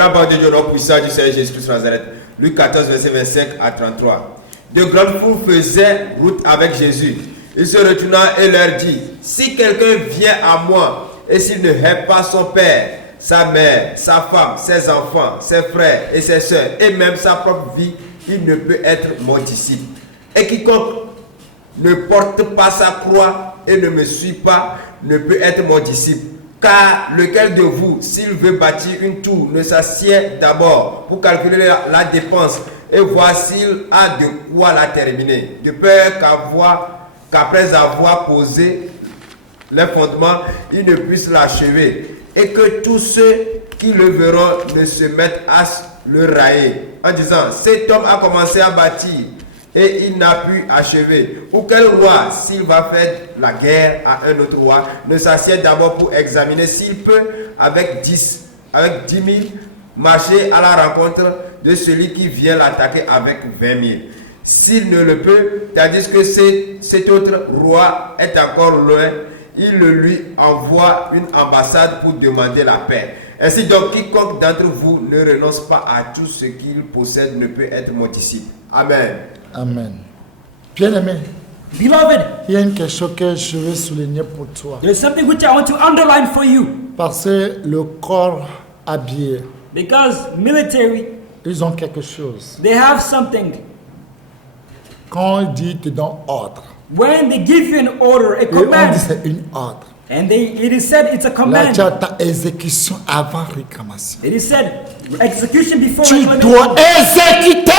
la part de Dieu, notre puissant du Seigneur Jésus-Christ de Nazareth. Luc 14, verset 25 à 33. De grandes foules faisaient route avec Jésus. Il se retourna et leur dit, si quelqu'un vient à moi et s'il ne hait pas son père, sa mère, sa femme, ses enfants, ses frères et ses sœurs, et même sa propre vie, il ne peut être mon disciple. Et quiconque ne porte pas sa croix et ne me suit pas, ne peut être mon disciple. Car lequel de vous, s'il veut bâtir une tour, ne s'assied d'abord pour calculer la dépense et voir s'il a de quoi la terminer, de peur qu'après avoir posé les fondements, il ne puisse l'achever, et que tous ceux qui le verront ne se mettent à le railler, en disant, cet homme a commencé à bâtir, et il n'a pu achever. Ou quel roi, s'il va faire la guerre à un autre roi, ne s'assied d'abord pour examiner s'il peut, avec 10 000, marcher à la rencontre de celui qui vient l'attaquer avec 20 000. S'il ne le peut, tandis que cet autre roi est encore loin, il lui envoie une ambassade pour demander la paix. Ainsi donc, quiconque d'entre vous ne renonce pas à tout ce qu'il possède ne peut être mon disciple. Amen. Amen. Bien-aimé, Beloved, il y a une question que je veux souligner pour toi. there's something which I want to underline for you. Parce que le corps habillé, Because military, ils ont quelque chose. they have something. Quand il dit, te donne ordre. When they give you an order, a Et on dit command, c'est une ordre. and it is said it's a Là, command. tu as ta exécution avant réclamation. It is said execution before Tu reclamation. dois exécuter.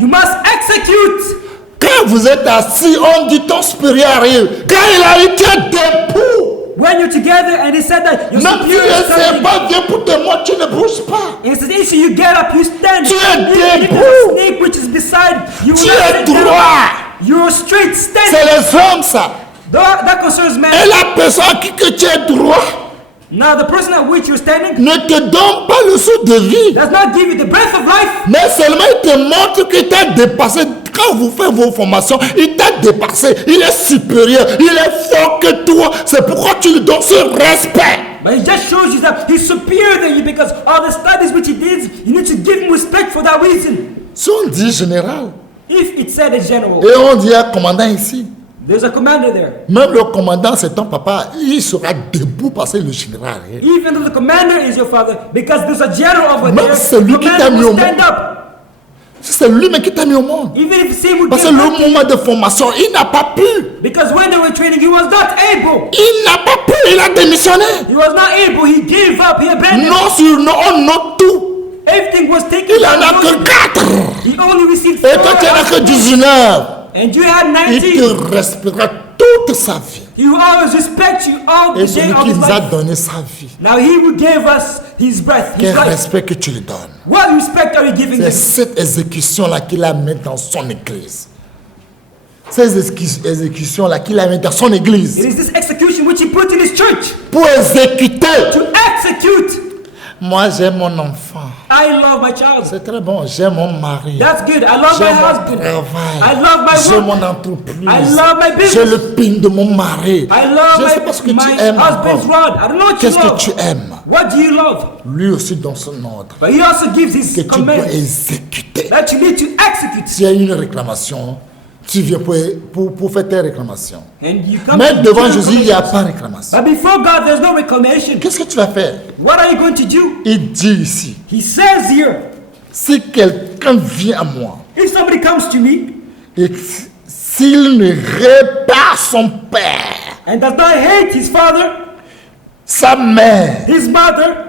You must execute. Quand vous êtes assis, on dit ton supérieur arrive. Quand il arrive, tu es debout. When you're together and it said that your Même si superior is ne sais coming, pas bien pour te moi, tu ne bouges pas. and it's an issue, you get up, you stand. Tu es Even if debout. there's a snake which is beside you, Tu will not es sit down. droit. You're straight, C'est standing. les hommes ça. That concerns man. Et la personne qui que tu es droit Now the person at which you're standing ne te donne pas le souffle de vie. does not give you the breath of life, Mais seulement il te montre qu'il t'a dépassé. Quand vous faites vos formations, il t'a dépassé. Il est supérieur. Il est fort que toi. C'est pourquoi tu lui donnes ce respect. but he just shows you that he's superior than you because all the studies which he did, you need to give him respect for that reason. Si on dit général, If it said a general, et on dit un commandant ici, there's a commander there. même le commandant c'est ton papa, il sera debout parce que le général. Even though the commander is your father, because there's a general over Même there, celui the qui t'a commander mis au will stand monde. up. C'est lui-même qui t'a mis au monde. Even if Sam would Parce que give le up, moment de formation, il n'a pas pu. because when they were training, he was not able. Il n'a pas pu, il a démissionné. He was not able. He gave up. He abandoned. Non sur non, on note tout. Everything was taken. Il en a from que him. 4. He only received Et 4 toi tu n'as que husbands. 19. And you had Il 19. te respectera toute sa vie. He will always respect you all the Et day celui of qui his nous a life. donné sa vie, Now he will give us his breath, his quel life. respect que tu lui donnes. What respect are you giving C'est him? cette exécution-là qu'il a mis dans son église. Ces exécutions-là qu'il a mis dans son It église. is this execution which he put in his church Pour exécuter. to execute. Moi, j'aime mon enfant. I love my child. C'est très bon. J'aime mon mari. That's good. I love my J'aime mon husband. travail. I love my J'aime work. mon entreprise. I love my business. J'ai le pin de mon mari. I love Je sais pas ce que my tu aimes husband's encore. rod. I don't know what you Qu'est-ce que love. tu aimes? What do you love? Lui aussi dans son ordre. But he also gives his Que tu dois commands exécuter. that you need to execute. S'il y a une réclamation, tu viens pour faire tes réclamations. And you come Mais devant to Jésus, il n'y a pas de réclamation. But before God, there's no reclamation. Qu'est-ce que tu vas faire? What are you going to do? Il dit ici, He says here, si quelqu'un vient à moi if somebody comes to me et s'il ne répare son père, and does not hate his father, sa mère, his mother,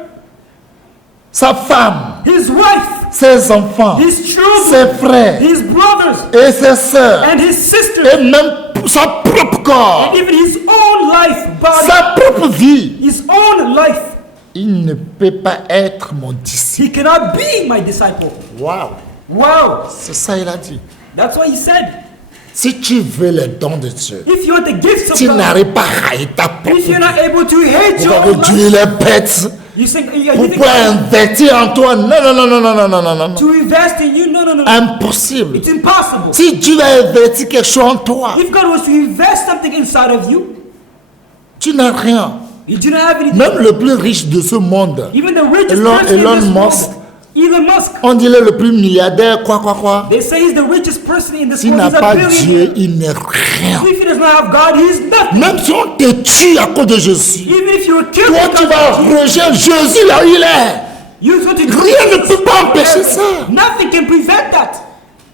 sa femme, his wife, ses enfants, his ses children, frères his brothers, et ses sœurs, and his sisters, et même son propre corps, and even his own life, body, sa propre vie, his own life, il ne peut pas être mon disciple. he cannot be my disciple. Waouh! Wow, C'est ça il a dit. that's what he said. Si tu veux les dons de Dieu, If you want the gifts of tu God, n'arrives pas à haïr ta propre if vie. you're not able to hate your Pour own life, Dieu les bêtes, you think pour investir en toi. Non, non, non, non, non, non, non, non, non. to invest in you? No. Impossible. It's impossible. Si Dieu a investi quelque chose en toi, If God was to invest something inside of you, tu n'as rien. you do not have anything. Même le plus riche de ce monde, Even the richest Elon person in this Musk, world, Elon Musk. On dit le plus milliardaire, quoi. They say he's the richest person in this S'il world. n'a He's a pas billionaire. Dieu, il n'est rien. If he does not have God, he's nothing. Même si on te tue à cause de Jésus, Even if you were killed toi tu vas because of Jesus, rejoindre Jésus là où il est. you're going to do Rien ne this. peut pas empêcher ça. Nothing can prevent that.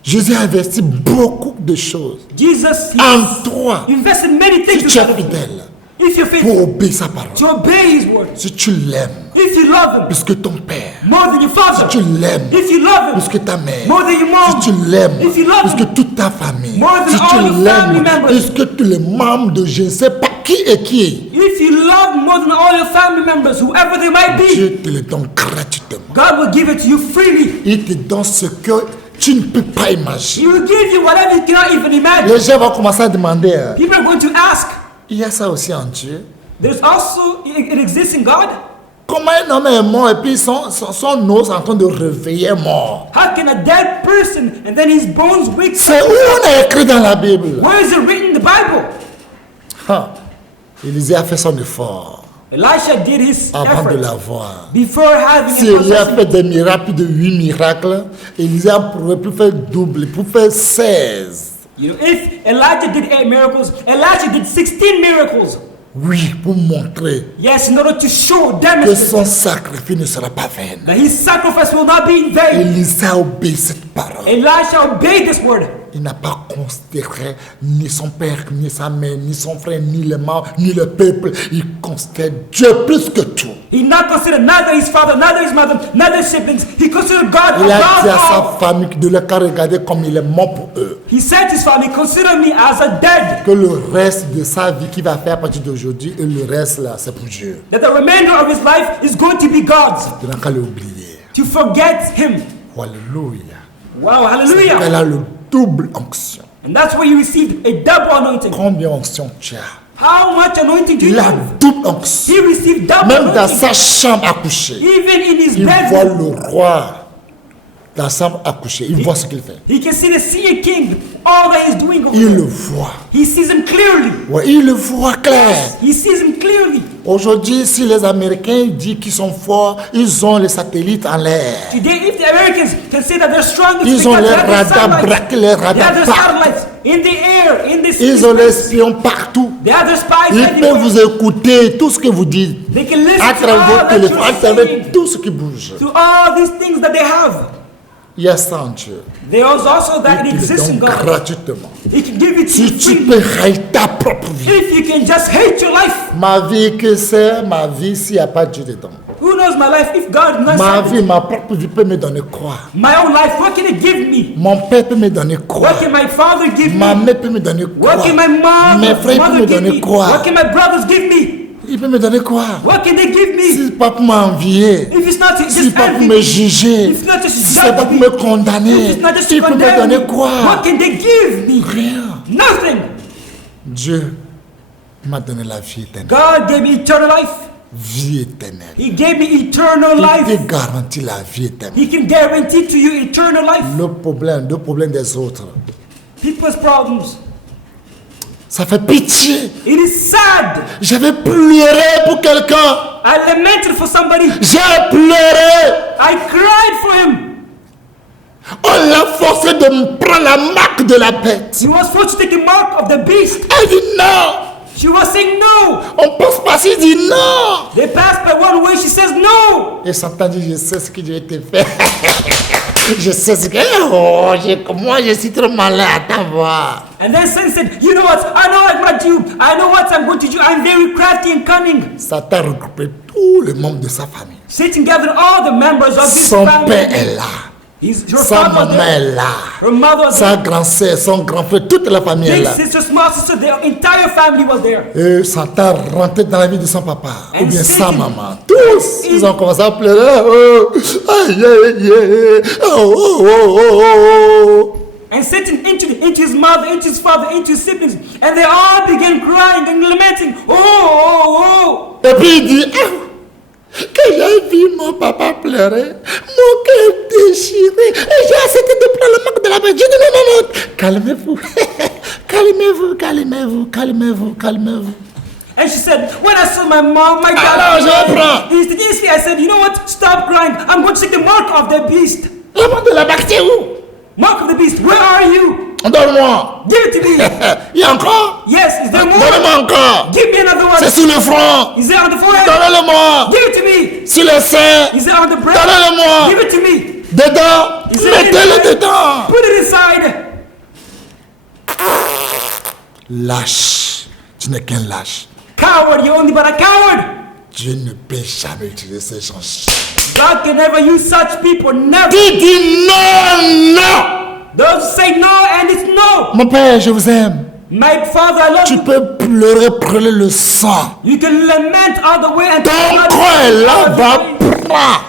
Jésus a investi beaucoup de choses Jesus en toi. invested many Si things tu es inside of you. fidèle If you're pour faithful obéir sa parole, to obey his word, si tu l'aimes if you love him plus que ton père, more than your father, si tu l'aimes if you love plus him que ta mère, more than your mom, si tu l'aimes if you love plus him que toute ta famille, more than si tu all your family l'aimes members, plus que tous les membres de je ne sais pas qui est qui, if you love more than all your family members, whoever they might be, Dieu te le donne gratuitement. God will give it to you freely. Il te donne ce que tu ne peux pas imaginer. He will give you whatever you cannot even imagine. Les gens vont commencer à demander, People are going to ask, il y a ça aussi en Dieu. there's also, it exists in God? Comment un homme est mort et puis son os est en train de réveiller mort? How can a dead person and then his bones wake C'est up? où on a écrit dans la Bible. Where is it written in the Bible? Élisée a fait son effort Elisha did his avant de effort l'avoir. before having Si a Élie a possession. fait des miracles, plus de 8 miracles, Élisée a prouvé pour faire double, pour faire 16. You know, if Elijah did 8 miracles, Elisha did 16 miracles. Oui, pour montrer Yes, in order to show, que demonstrate son sacrifice ne sera pas vain. that his sacrifice will not be in vain. Élisée a obéi cette parole. Elisha obeyed this word. Il n'a pas considéré ni son père, ni sa mère, ni son frère, ni les membres, ni le peuple. Il considère Dieu plus que tout. He not considered neither his father, neither his mother, neither his siblings. He considered God Il a dit à above sa all. famille de le cas regarder comme il est mort pour eux. He said to his family, consider me as a dead. Que le reste de sa vie qu'il va faire à partir d'aujourd'hui, et le reste là, c'est pour Dieu. That the remainder of his life is going to be God's. Il n'a qu'à l'oublier. To forget him. Alléluia. Wow, Elle hallelujah. a le double onction. And that's why you received a double anointing. Combien onction tu as? How much anointing do you Il a have? double onction. He received double Même dans anointing. sa chambre à coucher, Even in his il voit bedroom, le roi dans la chambre à coucher. Il voit ce qu'il fait. he can see the senior king, all that he's doing over Il le there. voit. He sees him clearly. Ouais, il le voit clair. He sees him clearly. Aujourd'hui, si les Américains disent qu'ils sont forts, ils ont les satellites en l'air. Today, if the Americans can say that they're strong, it's Ils ont because les they have their radars satellites. braqués, les They have radars their partout. satellites in the air, in the Ils ont les space. espions partout. They have their spies Ils peuvent everywhere. vous écouter tout ce que vous dites They can listen à to travers all vos that téléphones, à you're travers saying, tout ce qui bouge. to all these things that they have. Il y a ça en Dieu. There is also that it Il te le exists in donne God. gratuitement. He can give it to Si you tu freely. peux haïr ta propre vie. If you can just hate your life. Ma vie, que c'est ma vie s'il n'y a pas Dieu dedans? Who knows my life if God is not Ma something? vie, ma propre vie peut me donner quoi? My own life, what can it give me? Mon père peut me donner quoi? What can my father give Ma me? mère peut me donner quoi? What can my mom, Mes frères peuvent mother me give donner me? quoi? What can my brothers give me? Il peut me donner quoi? What can they give me? Si c'est pas pour m'envier, If it's not to si c'est just pas pour envy, me juger, if it's not just si c'est pas pour judge me me, condamner, if it's not just to il peut me condemn donner me, quoi? what can they give me? Rien. Nothing. Dieu m'a donné la vie éternelle. God gave me eternal life. Vie éternelle. He gave me eternal Il life. te garantit la vie éternelle. He can guarantee to you eternal life. Le problème des autres, People's problems. ça fait pitié. It is sad. J'avais pleuré pour quelqu'un. I lamented for somebody. J'ai pleuré. I cried for him. On l'a forcé de me prendre la marque de la bête. He was forced to take the mark of the beast. Elle dit non. She was saying no. On passe par ici, il dit non. They passed by one way. She says no. Et Satan dit, je sais ce que Dieu te fait. Je sais ce que... Oh, moi, je suis trop malin à t'avoir. And then Satan said, you know what? I know what I do. I know what I'm going to do. I'm very crafty and cunning. Satan a regroupé tous les membres de sa famille. Satan gathered all the members of his Son family. père est là. Her Sa father was maman there. est là. Her mother was Sa there. grand-sœur, son grand-frère, toute la famille est Big là. sister, small sister, their entire family was there. Et Satan rentrait dans la vie de son papa, ou And bien sa Satan- maman. Tous, ils ont commencé à pleurer. Oh, aïe, aïe, aïe. Oh, oh, oh, oh, oh. And Satan entered into his mother, into his father, into his siblings, and they all began crying and lamenting. Oh, oh, Et puis il dit, ah, que j'ai vu mon papa pleurer, mon cœur déchiré, et j'ai accepté de prendre la marque de la bête. Je dis non, non, non, calmez-vous, calmez-vous, calmez-vous, calmez-vous, calmez-vous. And she said, when I saw my mom, my dad, Alors, je prends. instantly I said, you know what? Stop crying. I'm going to take the mark of the beast. La marque de la bête, c'est où? Mark of the beast, where are you? Donne-moi. Give it to me. Il y a encore? Yes, is there more? Donne-moi encore. Give me another one. C'est sur le front. Is it on the forehead? Donne-le-moi. Give it to me. Sur le sein. Is it on the breast? Donne-le-moi. Give it to me. Dedans. Is it Mettez-le inside? dedans. Put it inside. Lâche. Tu n'es qu'un lâche. Coward, you're only but a coward. Dieu ne peut jamais utiliser ces gens. God can never use such people, never. Qui dit non, non. Those who say no and it's no. Mon père, je vous aime. My father, I love Tu you. peux pleurer, brûler le sang. You can lament all the way and Ton corps est là, va prendre.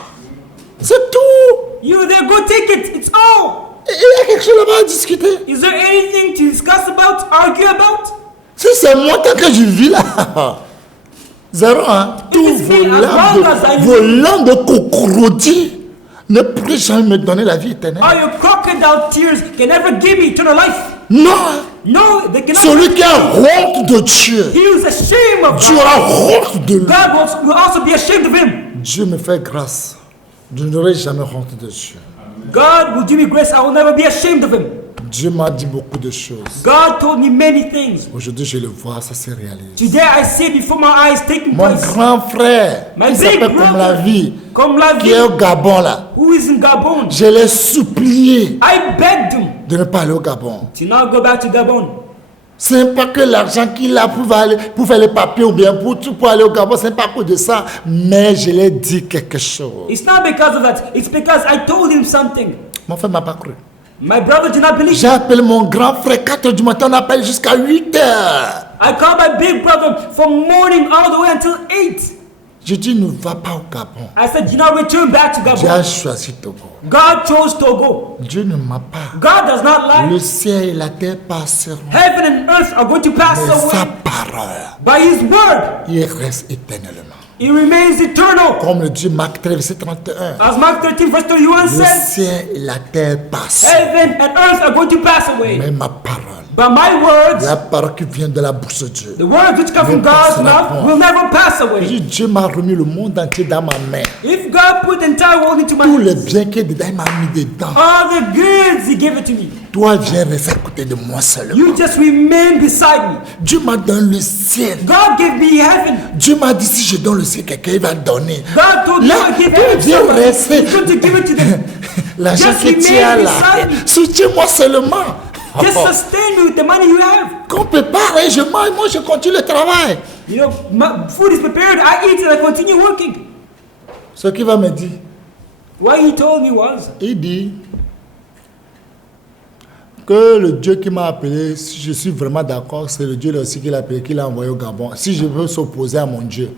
C'est tout. You there, go take it. It's all. Il y a quelque chose là-bas à discuter. Is there anything to discuss about, argue about? Si c'est moi tant que je vis là, zéro, hein. Tous it's me, as vos langues de crocodile ne pourraient jamais me donner la vie éternelle. All your crocodile tears can never give me eternal life. Non. No, they cannot. Celui qui a honte de Dieu, He was ashamed of Dieu God. a honte de lui. God will also be ashamed of him. Dieu me fait grâce. Je n'aurai jamais honte de Dieu. God will do me grace. I will never be ashamed of him. Dieu m'a dit beaucoup de choses. God told me many things. Aujourd'hui, je le vois, ça se réalise. Today I see it before my eyes taking Mon place. grand frère, My qui big s'appelle comme la brother, vie, comme la qui est vie, au Gabon là, who is in Gabon. je l'ai supplié I begged him de ne pas aller au Gabon. to not go back to Gabon. Ce n'est pas que l'argent qu'il a pour faire les papiers ou bien pour aller au Gabon, ce n'est pas à cause de ça. Mais je l'ai dit quelque chose. It's not because of that. It's because I told him something. Mon frère ne m'a pas cru. My brother did not believe. J'ai appelé mon grand frère 4 h du matin, on appelle jusqu'à 8 h. I called my big brother from morning all the way until 8. Je dis ne va pas au Gabon. I said, do not return back to Dieu Gabon. a choisi Togo. God chose Togo. Dieu ne m'a pas. God does not lie. Le ciel et la terre passeront. Heaven and earth are going to pass Mais sa away. parole, By his word, il reste éternellement. it remains eternal. Comme le dit Marc 13, verset 31. As Mark 13 verse 31 Le says, ciel et la terre passent. heaven and earth are going to pass away. Mais ma parole, But my words, la parole qui vient de la bouche de Dieu. the words which come from God's mouth, will never pass Je away. dis, Dieu m'a remis le monde entier dans ma main. If God put the entire world into my Tous les hands, biens qu'il y a dedans, il m'a mis dedans. all the goods He gave it to me. Toi, viens rester à côté de moi seulement. You just remain beside me. Dieu m'a donné le ciel. God gave me heaven. Dieu m'a dit, si je donne le ciel, quelqu'un il va donner. God told me Là, to give toi, it viens to me. rester. He's going to give it to them. L'argent Just que tu remain as là, beside me. soutiens-moi seulement. Just sustain me with the money you have. Qu'on prépare et je mange, moi je continue le travail. You know, my food is prepared. I eat and I continue working. Ce qu'il va me dire, What he told me was, il dit que le Dieu qui m'a appelé, si je suis vraiment d'accord, c'est le Dieu là aussi qui l'a appelé, qui l'a envoyé au Gabon. Si je veux s'opposer à mon Dieu,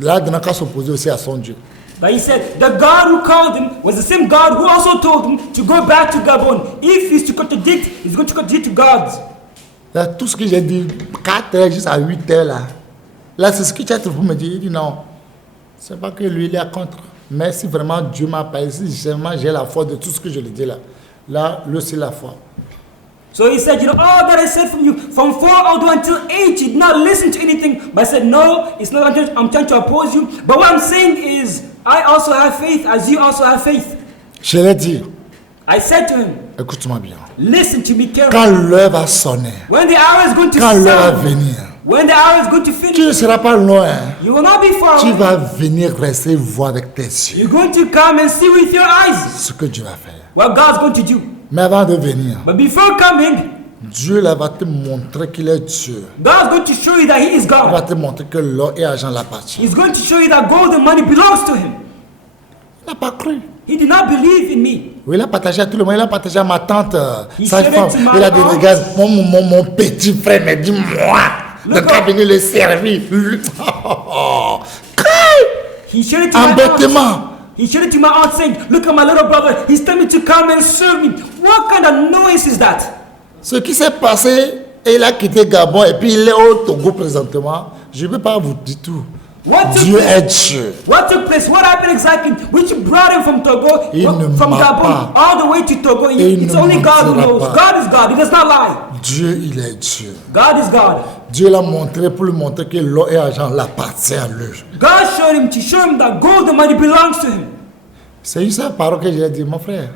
là, il n'a qu'à s'opposer aussi à son Dieu. but he said, the God who called him was the same God who also told him to go back to Gabon. If he's to contradict, he's going to contradict to God. Là, tout ce que j'ai dit, 4 heures jusqu'à 8 heures là, là c'est ce que tu as trouvé pour me dire. Il dit non, c'est pas que lui il est contre. Mais si vraiment Dieu m'a appelé, si vraiment j'ai la foi de tout ce que je lui dis là, là, lui c'est la foi. So he said, you know, all that I said from you, from 4 all the way until 8, you did not listen to anything. But I said, no, it's not I'm trying to oppose you. But what I'm saying is, I also have faith as you also have faith. Je l'ai dit, I said to him, écoute-moi bien. listen to me carefully. Quand l'heure va sonner, When the hour is going to quand l'heure va sound, venir, when the hour is going to tu finish, ne seras pas loin. you will not be far Tu away. vas venir rester voir avec tes yeux You're going to come and see with your eyes ce que Dieu va faire. what God's going to do. Mais avant de venir, But before coming, Dieu là va te montrer qu'il est Dieu. God's going to show you that He is Il va God. te montrer que l'or et l'argent l'appartient. He's going to show you that gold and money belongs to Him. Il n'a pas cru. He did not believe in me. Oui, il a partagé à tout le monde. Il a partagé à ma tante, Il sa shared femme. it to my Il a dit, aunt. regarde, mon petit frère me dit, moi, de Look pas up. venir le servir. He showed it to my aunt. Embêtement. He showed it to my aunt saying, look at my little brother. He's telling me to come and serve me. What kind of noise is that? Ce qui s'est passé, il a quitté Gabon et puis il est au Togo présentement. Je ne peux pas vous dire tout. What took Dieu est place? Dieu. What took place? What happened exactly? Which brought him from Togo, Il ne from ment Gabon, pas. all the way to Togo? Il It's ne only God who mentira knows. pas. God is God. He does not lie. Dieu, il est Dieu. God is God. Dieu l'a montré pour lui montrer que l'or et l'argent l'appartient à lui. God showed him to show him that gold and money belongs to him. C'est une seule parole que j'ai dit, mon frère.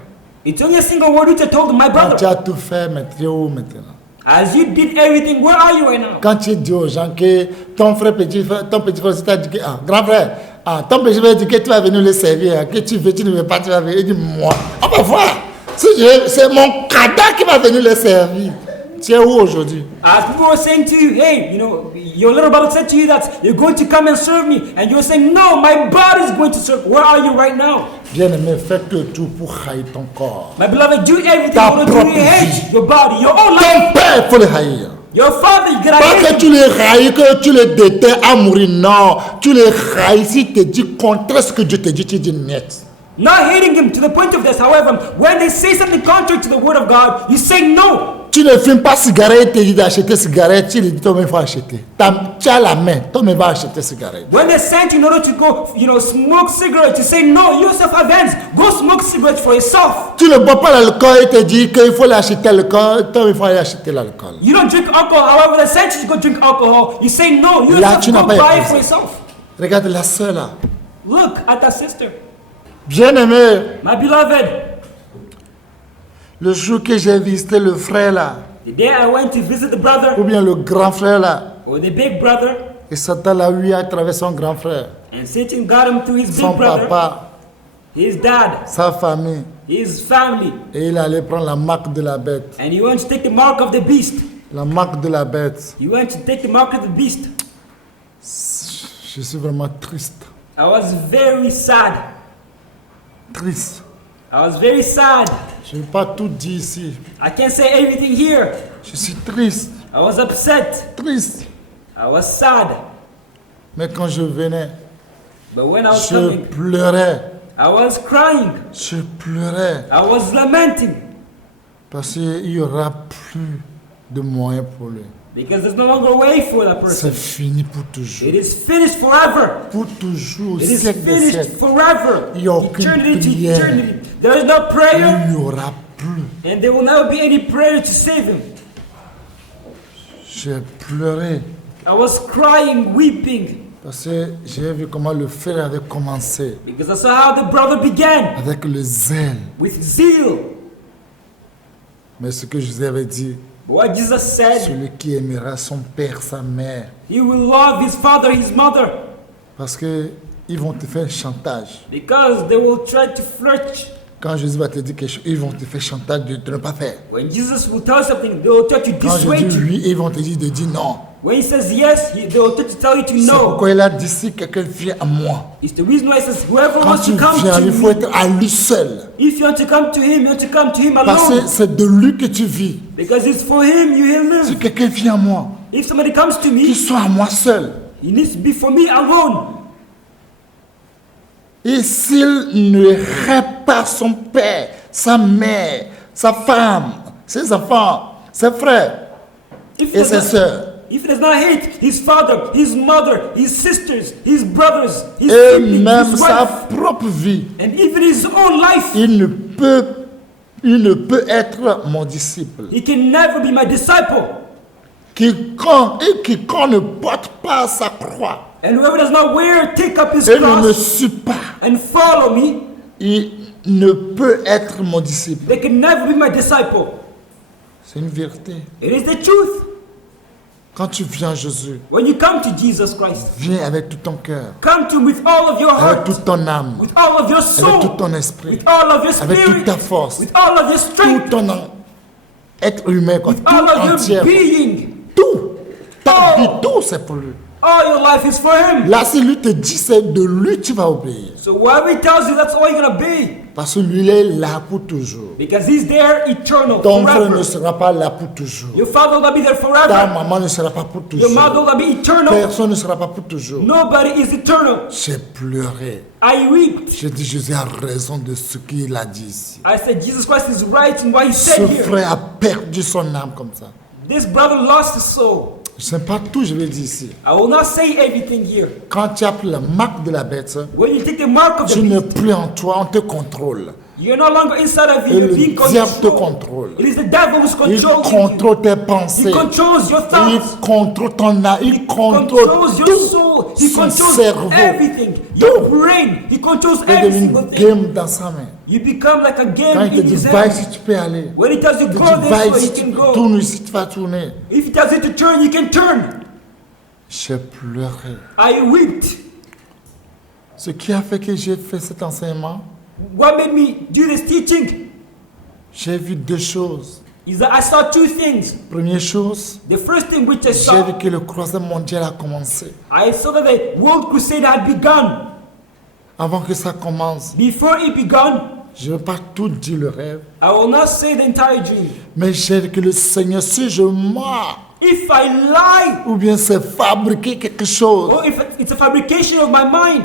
It's only a single word which I told my Quand tu brother. as tout fait, mais tu es où maintenant? As you did everything, where are you right now? Quand tu dis aux gens que ton petit frère, t'a dit que, grand frère, ton petit frère dit que tu vas venir le servir, que tu veux, tu ne veux pas, tu vas venir. Il dit, moi, on va voir. C'est mon cadeau qui va venir le servir. Tu es où aujourd'hui? As people were saying to you, hey, you know, your little brother said to you that you're going to come and serve me. And you're saying, no, my body is going to serve. Where are you right now? Bien-aimé, fais tout pour haïr ton corps. My beloved, do everything Ta in order to propre hate vie. your body, your own life. Ton père, il faut le haïr. Your father, you gotta Pas hate que him. tu le haïs, que tu le détestes à mourir. Non, tu le haïs s'il te dit contre ce que Dieu te dit, tu dis net. Not hating him to the point of this. However, when they say something contrary to the word of God, you say no. Tu ne fumes pas cigarette, il te dit d'acheter cigarette, tu lui dis toi-même il faut acheter. Tu as la main, toi-même va acheter cigarette. When they sent you in order to go, you know, smoke cigarettes, you say no. You yourself have hands. Go smoke cigarettes for yourself. Tu ne bois pas l'alcool, il te dit qu'il faut l'acheter l'alcool, toi il faut aller acheter l'alcool. You don't drink alcohol. However, they sent you to go drink alcohol. You say no. You Là, yourself tu n'as go pas buy it épousé. for yourself. Regarde la sœur là. Look at that sister. Bien-aimé, My beloved, le jour que j'ai visité le frère là, the day I went to visit the ou brother bien le grand frère là, or the big brother, et Satan l'a eu à travers son grand frère, and Satan got him through his son big brother, papa, his dad, sa famille, his family, et il allait prendre la marque de la bête. and he went to take the mark of the beast. La marque de la bête. He went to take the mark of the beast. Je suis vraiment triste. I was very sad. Triste. I was very sad. Je ne vais pas tout dire ici. I can't say everything here. Je suis triste. I was upset. Triste. I was sad. Mais quand je venais, But when I was je coming, pleurais. I was crying. Je pleurais. I was lamenting. Parce qu'il n'y aura plus de moyens pour lui. Because there's no longer a way for that C'est person. fini pour toujours. It is finished forever. Pour toujours, It is siècle de finished siècle. forever. Il n'y a aucune Eternity to prière. eternity. There is no prayer, Il n'y aura plus. and there will never be any prayer to save him. J'ai pleuré. I was crying, weeping, Parce que j'ai vu comment le frère avait commencé. because I saw how the brother began Avec le zèle. with zeal. Mais ce que je vous avais dit, But what Jesus said, celui qui aimera son père, sa mère. he will love his father, his mother, Parce qu'ils vont te faire chantage. because they will try to flirt. Quand Jésus va te dire quelque chose, ils vont te faire chantage de ne pas faire. When Jesus will tell you something, they will try to Quand je dissuade dis you. oui, ils vont te dire de dire non. When he says yes, they will try to tell you to C'est no. pourquoi il a dit si quelqu'un vient à moi. It's the reason why he says, whoever Quand wants tu to come viens, to il faut me, être à lui seul. if you want to come to him, you want to come to him Parce alone. que c'est de lui que tu vis. Because it's for him you will Si live. quelqu'un vient à moi, If somebody comes to qu'il me, soit à moi seul. it needs to be for me alone. Et s'il ne répare pas son père, sa mère, sa femme, ses enfants, ses frères If et he ses does not, sœurs, if he does not hate his father, his mother, his sisters, his brothers, his et siblings, même his sa wife, propre vie, and even his own life, il ne peut être mon disciple. he can never be my disciple. Quiconque ne porte pas sa croix And whoever does not take up his et ne me cross suit pas, and follow me, il ne peut être mon disciple. they can never be my disciple. C'est une vérité. It is the truth. Quand tu viens à Jésus, When you come to Jesus Christ, viens avec tout ton cœur, come to him with all of your avec heart, toute ton âme, with all of your avec soul, tout ton esprit, with all of your avec toute spirit, ta force, with all of your tout strength, ton être humain, quoi, with all tout of entier, your being. tout, ta Oh. vie, tout c'est pour lui. All your life is for him. Là, si lui te dit, c'est de lui tu vas obéir. So whatever he tells you, that's all you're gonna be. Parce que lui, il est là pour toujours. Because he's there eternal, Ton frère ne forever. sera pas là pour toujours. Your father will not be there Ta forever. maman ne sera pas pour Your mother toujours. will not be eternal. Personne ne sera pas pour toujours. Nobody is eternal. J'ai pleuré. I wept. J'ai dit, Jésus a raison de ce qu'il a dit ici. I said, Jesus Christ is right in what he Ce said here. frère a perdu son âme comme ça. This brother lost his soul. Je ne sais pas tout, je vais dire ici. I will not say everything here. Quand tu as pris la marque de la bête, When you take the mark of tu the n'es beast, plus en toi, on te contrôle. You're no longer inside of Et you. You're le being diable te controlled. contrôle. It is the devil who's Il controlling you. contrôle tes He pensées. controls your Il thoughts. contrôle ton âme. Il He contrôle controls your tout soul. He son controls cerveau. everything. Your brain. He controls Il every devient single une thing. game dans sa main. You become like a Quand game il te in dit his va hand. ici, tu peux aller. When he tells you Il te go dit va this way, ici, you tu can go. tournes ici, tu vas tourner. If he tells you to turn, you can turn. J'ai pleuré. I wept. Ce qui a fait que j'ai fait cet enseignement, What made me do this teaching j'ai vu deux choses. is that I saw two things. Première chose, The first thing which I j'ai vu saw, que le croisement mondial a commencé. I saw that the World Crusade had begun. Avant que ça commence, Before it begun, je ne vais pas tout dire le rêve, I will not say the entire dream. mais j'ai vu que le Seigneur, si je mens, If I lie, ou bien c'est fabriquer quelque chose, or if it's a fabrication of my mind,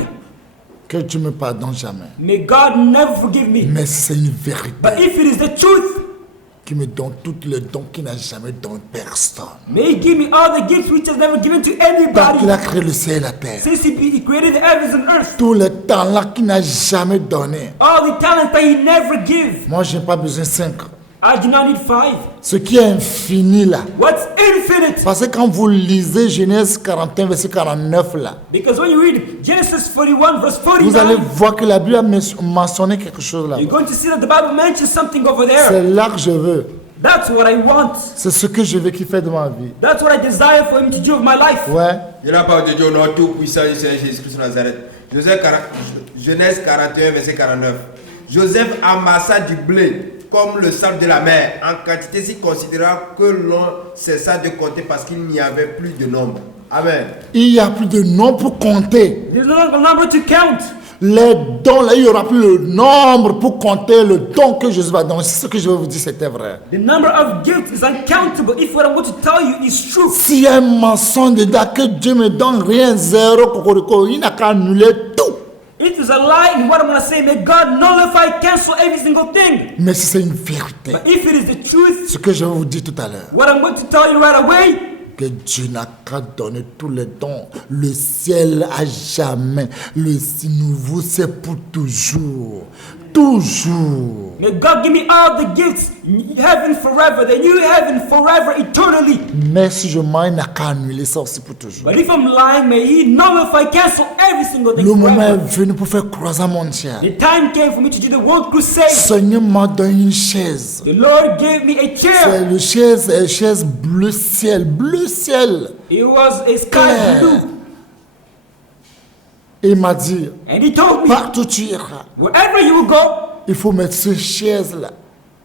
que Dieu me pardonne jamais. may God never forgive me. Mais c'est une But vérité if it is the truth, qui me donne tout le don qu'il n'a jamais donné à personne. may He give me all the gifts which has never given to Tant qu'il anybody. a créé le ciel et la terre, Since He created the heavens and earth, tout le talent qu'il n'a jamais donné. all the talent that He never give. Moi, je n'ai pas besoin de 5. I do not need 5. Ce qui est infini là. What's infinite? Parce que quand vous lisez Genèse 41, verset 49 là, Because when you read Genesis 41 verse vous allez 49, voir que la Bible a mentionné quelque chose là. you're going to see that the Bible mentions something over C'est there. là que je veux. That's what I want. C'est ce que je veux qu'il fait de ma vie. That's what I desire for Him to do with my life. Ouais. Il la parole de Dieu au nom tout-puissant du Seigneur Jésus-Christ de Nazareth. Genèse 41, verset 49. Joseph amassa du blé comme le sable de la mer, en quantité si considérable que l'on cessa de compter parce qu'il n'y avait plus de nombre. Amen. Il n'y a plus de nom pour compter. There's no longer number to count. Les dons là, il n'y aura plus le nombre pour compter le don que Jésus va donner. C'est ce que je vais vous dire, c'était vrai. The number of gifts is uncountable. If what I'm going to tell you is true. S'il y a un mensonge dedans que Dieu me donne rien, zéro, cocorico, il n'a qu'à annuler tout. It is a lie in what I'm going to say. May God nullify, cancel every single thing. Mais si c'est une vérité, But if it is the truth, ce que je vais vous dire tout à l'heure, what I'm going to tell you right away, que Dieu n'a qu'à donner tous les dons. Le ciel à jamais. Le nouveau, c'est pour toujours. Toujours. may God give me all the gifts, heaven forever, the new heaven forever, eternally. Mais si je mens, il n'a qu'à annuler ça aussi pour toujours. But if I'm lying, may He nullify, cancel every single thing Le moment forever. est venu pour faire croisement mondial. The time came for me to do the World Crusade. Seigneur m'a donné une chaise. The Lord gave me a C'est chair. le chaise bleu ciel. Bleu ciel. It was a sky Clair. blue. Et il m'a dit, And He told me, partout tu iras, wherever you will go, il faut mettre cette chaise-là.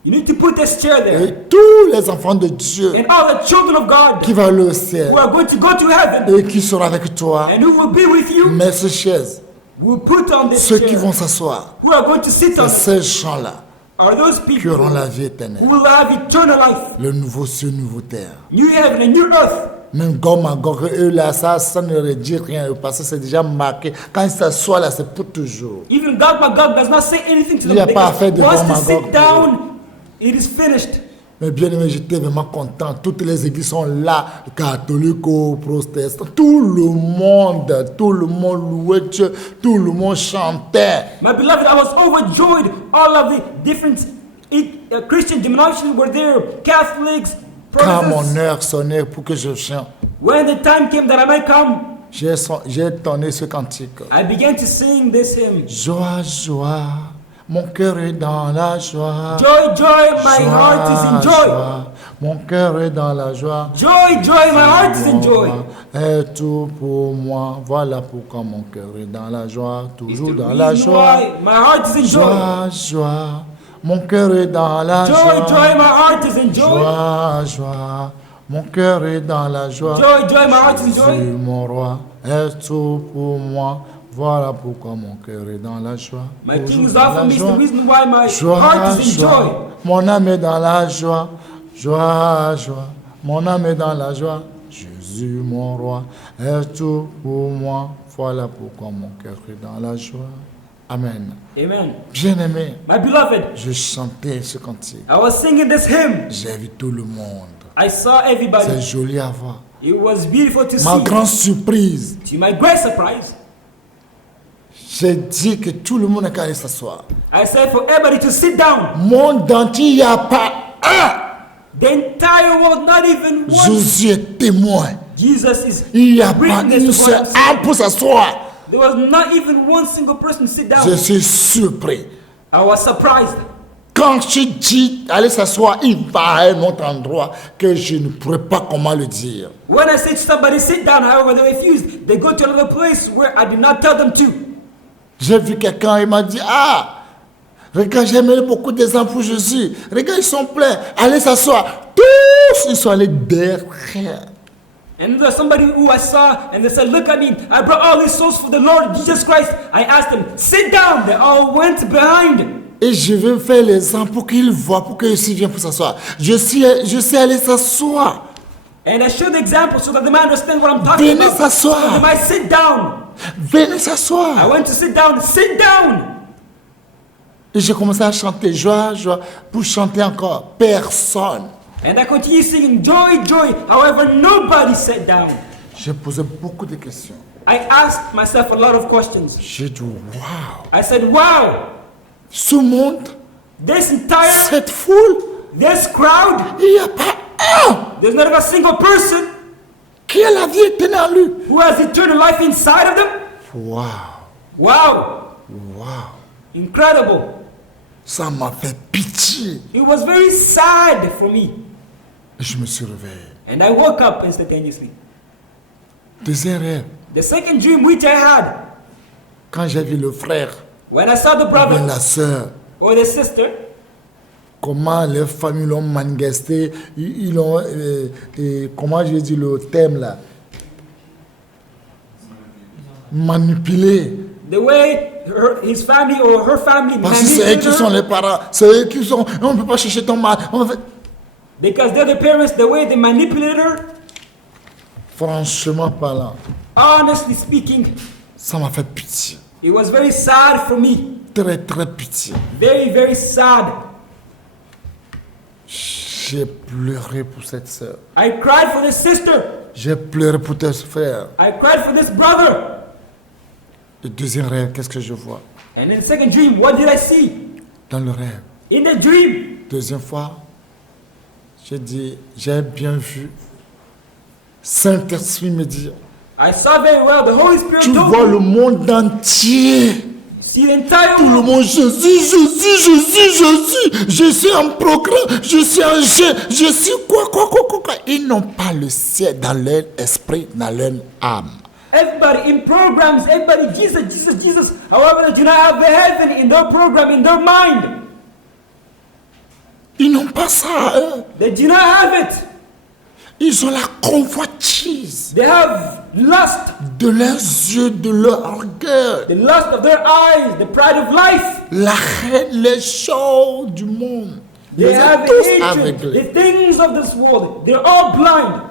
you need to put this chair there. Et tous les enfants de Dieu And all the children of God qui vont aller au ciel who are going to go to heaven et qui seront avec toi, and who will be with you mets cette chaise. will put on this Ceux qui chair. vont s'asseoir, Who are going to sit on c'est it ces gens-là are those qui people auront la vie who éternelle. will have eternal life. Le nouveau ciel, nouveau terre. New heaven and new earth. Même Gog Magog, eux là, ça ne leur dit rien parce que c'est déjà marqué. Quand ils s'assoient là, c'est pour toujours. Even Gog Magog does not say anything to Il n'y a them. pas affaire de Once Gog they Magog. sit down, it is finished. Mais bien aimé, j'étais vraiment content. Toutes les églises sont là, catholiques, protestants. Tout le monde louait Dieu, tout le monde chantait. My beloved, I was overjoyed. All of the different Christian denominations were there. Catholics, Quand mon Protestants. heure sonnait pour que je chante, When the time came that I might come, j'ai tonné ce cantique. I began to sing this hymn. Joie, joie, mon cœur est dans la joie. Joy, joy, my heart is in joy. joie, mon cœur est dans la joie. Joy, joy, my heart is in joy. Est tout pour moi. Voilà pourquoi mon cœur est dans la joie. It's Toujours the dans la reason joie. why my heart is in joy. Joie, joie, mon cœur est dans la Joy, joie. joy, my heart is in joy. Joie, joie, mon cœur est dans la joie. Joy, joy, my heart is in Jésus, joy. mon roi, est tout pour moi. Voilà pourquoi mon cœur est dans la joie. My Toujours king is dans all for la me. It's joie. the reason why my Joie, heart is in joy. joie, mon âme est dans la joie. Joie, joie, mon âme est dans la joie. Jésus, mon roi, est tout pour moi. Voilà pourquoi mon cœur est dans la joie. Amen. Amen. Bien-aimé, My beloved, je chantais ce cantique. I was singing this hymn. J'ai vu tout le monde. I saw C'est everybody. joli à voir. It was beautiful to Ma see. grande surprise, To my great surprise, J'ai dit que tout le monde a qu'à aller s'asseoir. I said for everybody to sit down. Monde entier, il n'y a pas un. The entire world, not even one. Jésus est témoin. Jesus is Il n'y a pas witness une to seule what I'm saying. âme pour s'asseoir. There was not even one single person to sit down. Je suis surpris. I was surprised. Quand je dis aller s'asseoir, il va à un autre endroit que je ne pourrais pas comment le dire. When I said to somebody sit down, however, they refused. They go to another place where I did not tell them to. J'ai vu quelqu'un, il m'a dit, ah, regarde, j'ai amené beaucoup d'exemples pour Jésus. Regarde, ils sont pleins. Allez s'asseoir. Tous, ils sont allés derrière. And there's somebody who I saw and they said, look at me. I brought all these souls for the Lord Jesus Christ. I asked them, sit down. They all went behind. Et je vais faire l'exemple pour qu'ils voient, pour qu'ils aussi viennent pour s'asseoir. Je sais aller s'asseoir. And I showed the example so that they might understand what I'm talking Venez about. s'asseoir. So they might sit down. Venez I s'asseoir. went to sit down. Sit down. Et j'ai commencé à chanter, joie, joie, pour chanter encore. Personne. And I continued singing joy, joy. However, nobody sat down. J'ai posé beaucoup de questions. I asked myself a lot of questions. J'ai dit, waouh. I said, wow, Ce monde, this entire, cette foule, this crowd, il n'y a pas un there's not even a single person qui a la vie éternelle en lui. who has eternal life inside of them. Waouh, Wow, waouh. incredible. Ça m'a fait pitié. It was very sad for me. Et je me suis réveillé. And I woke up instantaneously. Deuxième rêve, The second dream which I had, quand j'ai vu le frère, when I saw the bien brother la sœur, or the sister, comment les familles l'ont manifesté, ils ont, comment je dis le thème là, manipulé. the way his family or her family Parce que c'est eux manipulated qui sont her, les parents, c'est eux qui sont, on ne peut pas chercher ton mal. because they're the parents, the way they manipulated her, Franchement parlant, honestly speaking, ça m'a fait pitié. it was very sad for me. Très très pitié. Very, very sad. J'ai pleuré pour cette sœur. I cried for this sister. J'ai pleuré pour tes frères. I cried for this brother. Le deuxième rêve, qu'est-ce que je vois? And in the second dream, what did I see? Dans le rêve, In the dream, deuxième fois, j'ai dit, j'ai bien vu. Saint-Esprit me dit, I saw very well the Holy Spirit tu told vois me, le monde entier. see the entire Tout le world. monde, Jésus, Jésus, Jésus, Jésus. Je suis un programme, je suis un jeu, je suis quoi. Ils n'ont pas le ciel dans leur esprit, dans leur âme. Everybody in programs, everybody, Jesus, Jesus, Jesus. However, they do not have the heaven in their program, in their mind. Ils n'ont pas ça, eux. They do not have it. Ils ont la convoitise They have lust, de leurs yeux, de leur orgueil, the lust of their eyes, the pride of life. la haine, les choses du monde. Ils They sont have tous hatred, aveuglés. the things of this world. They're all blind.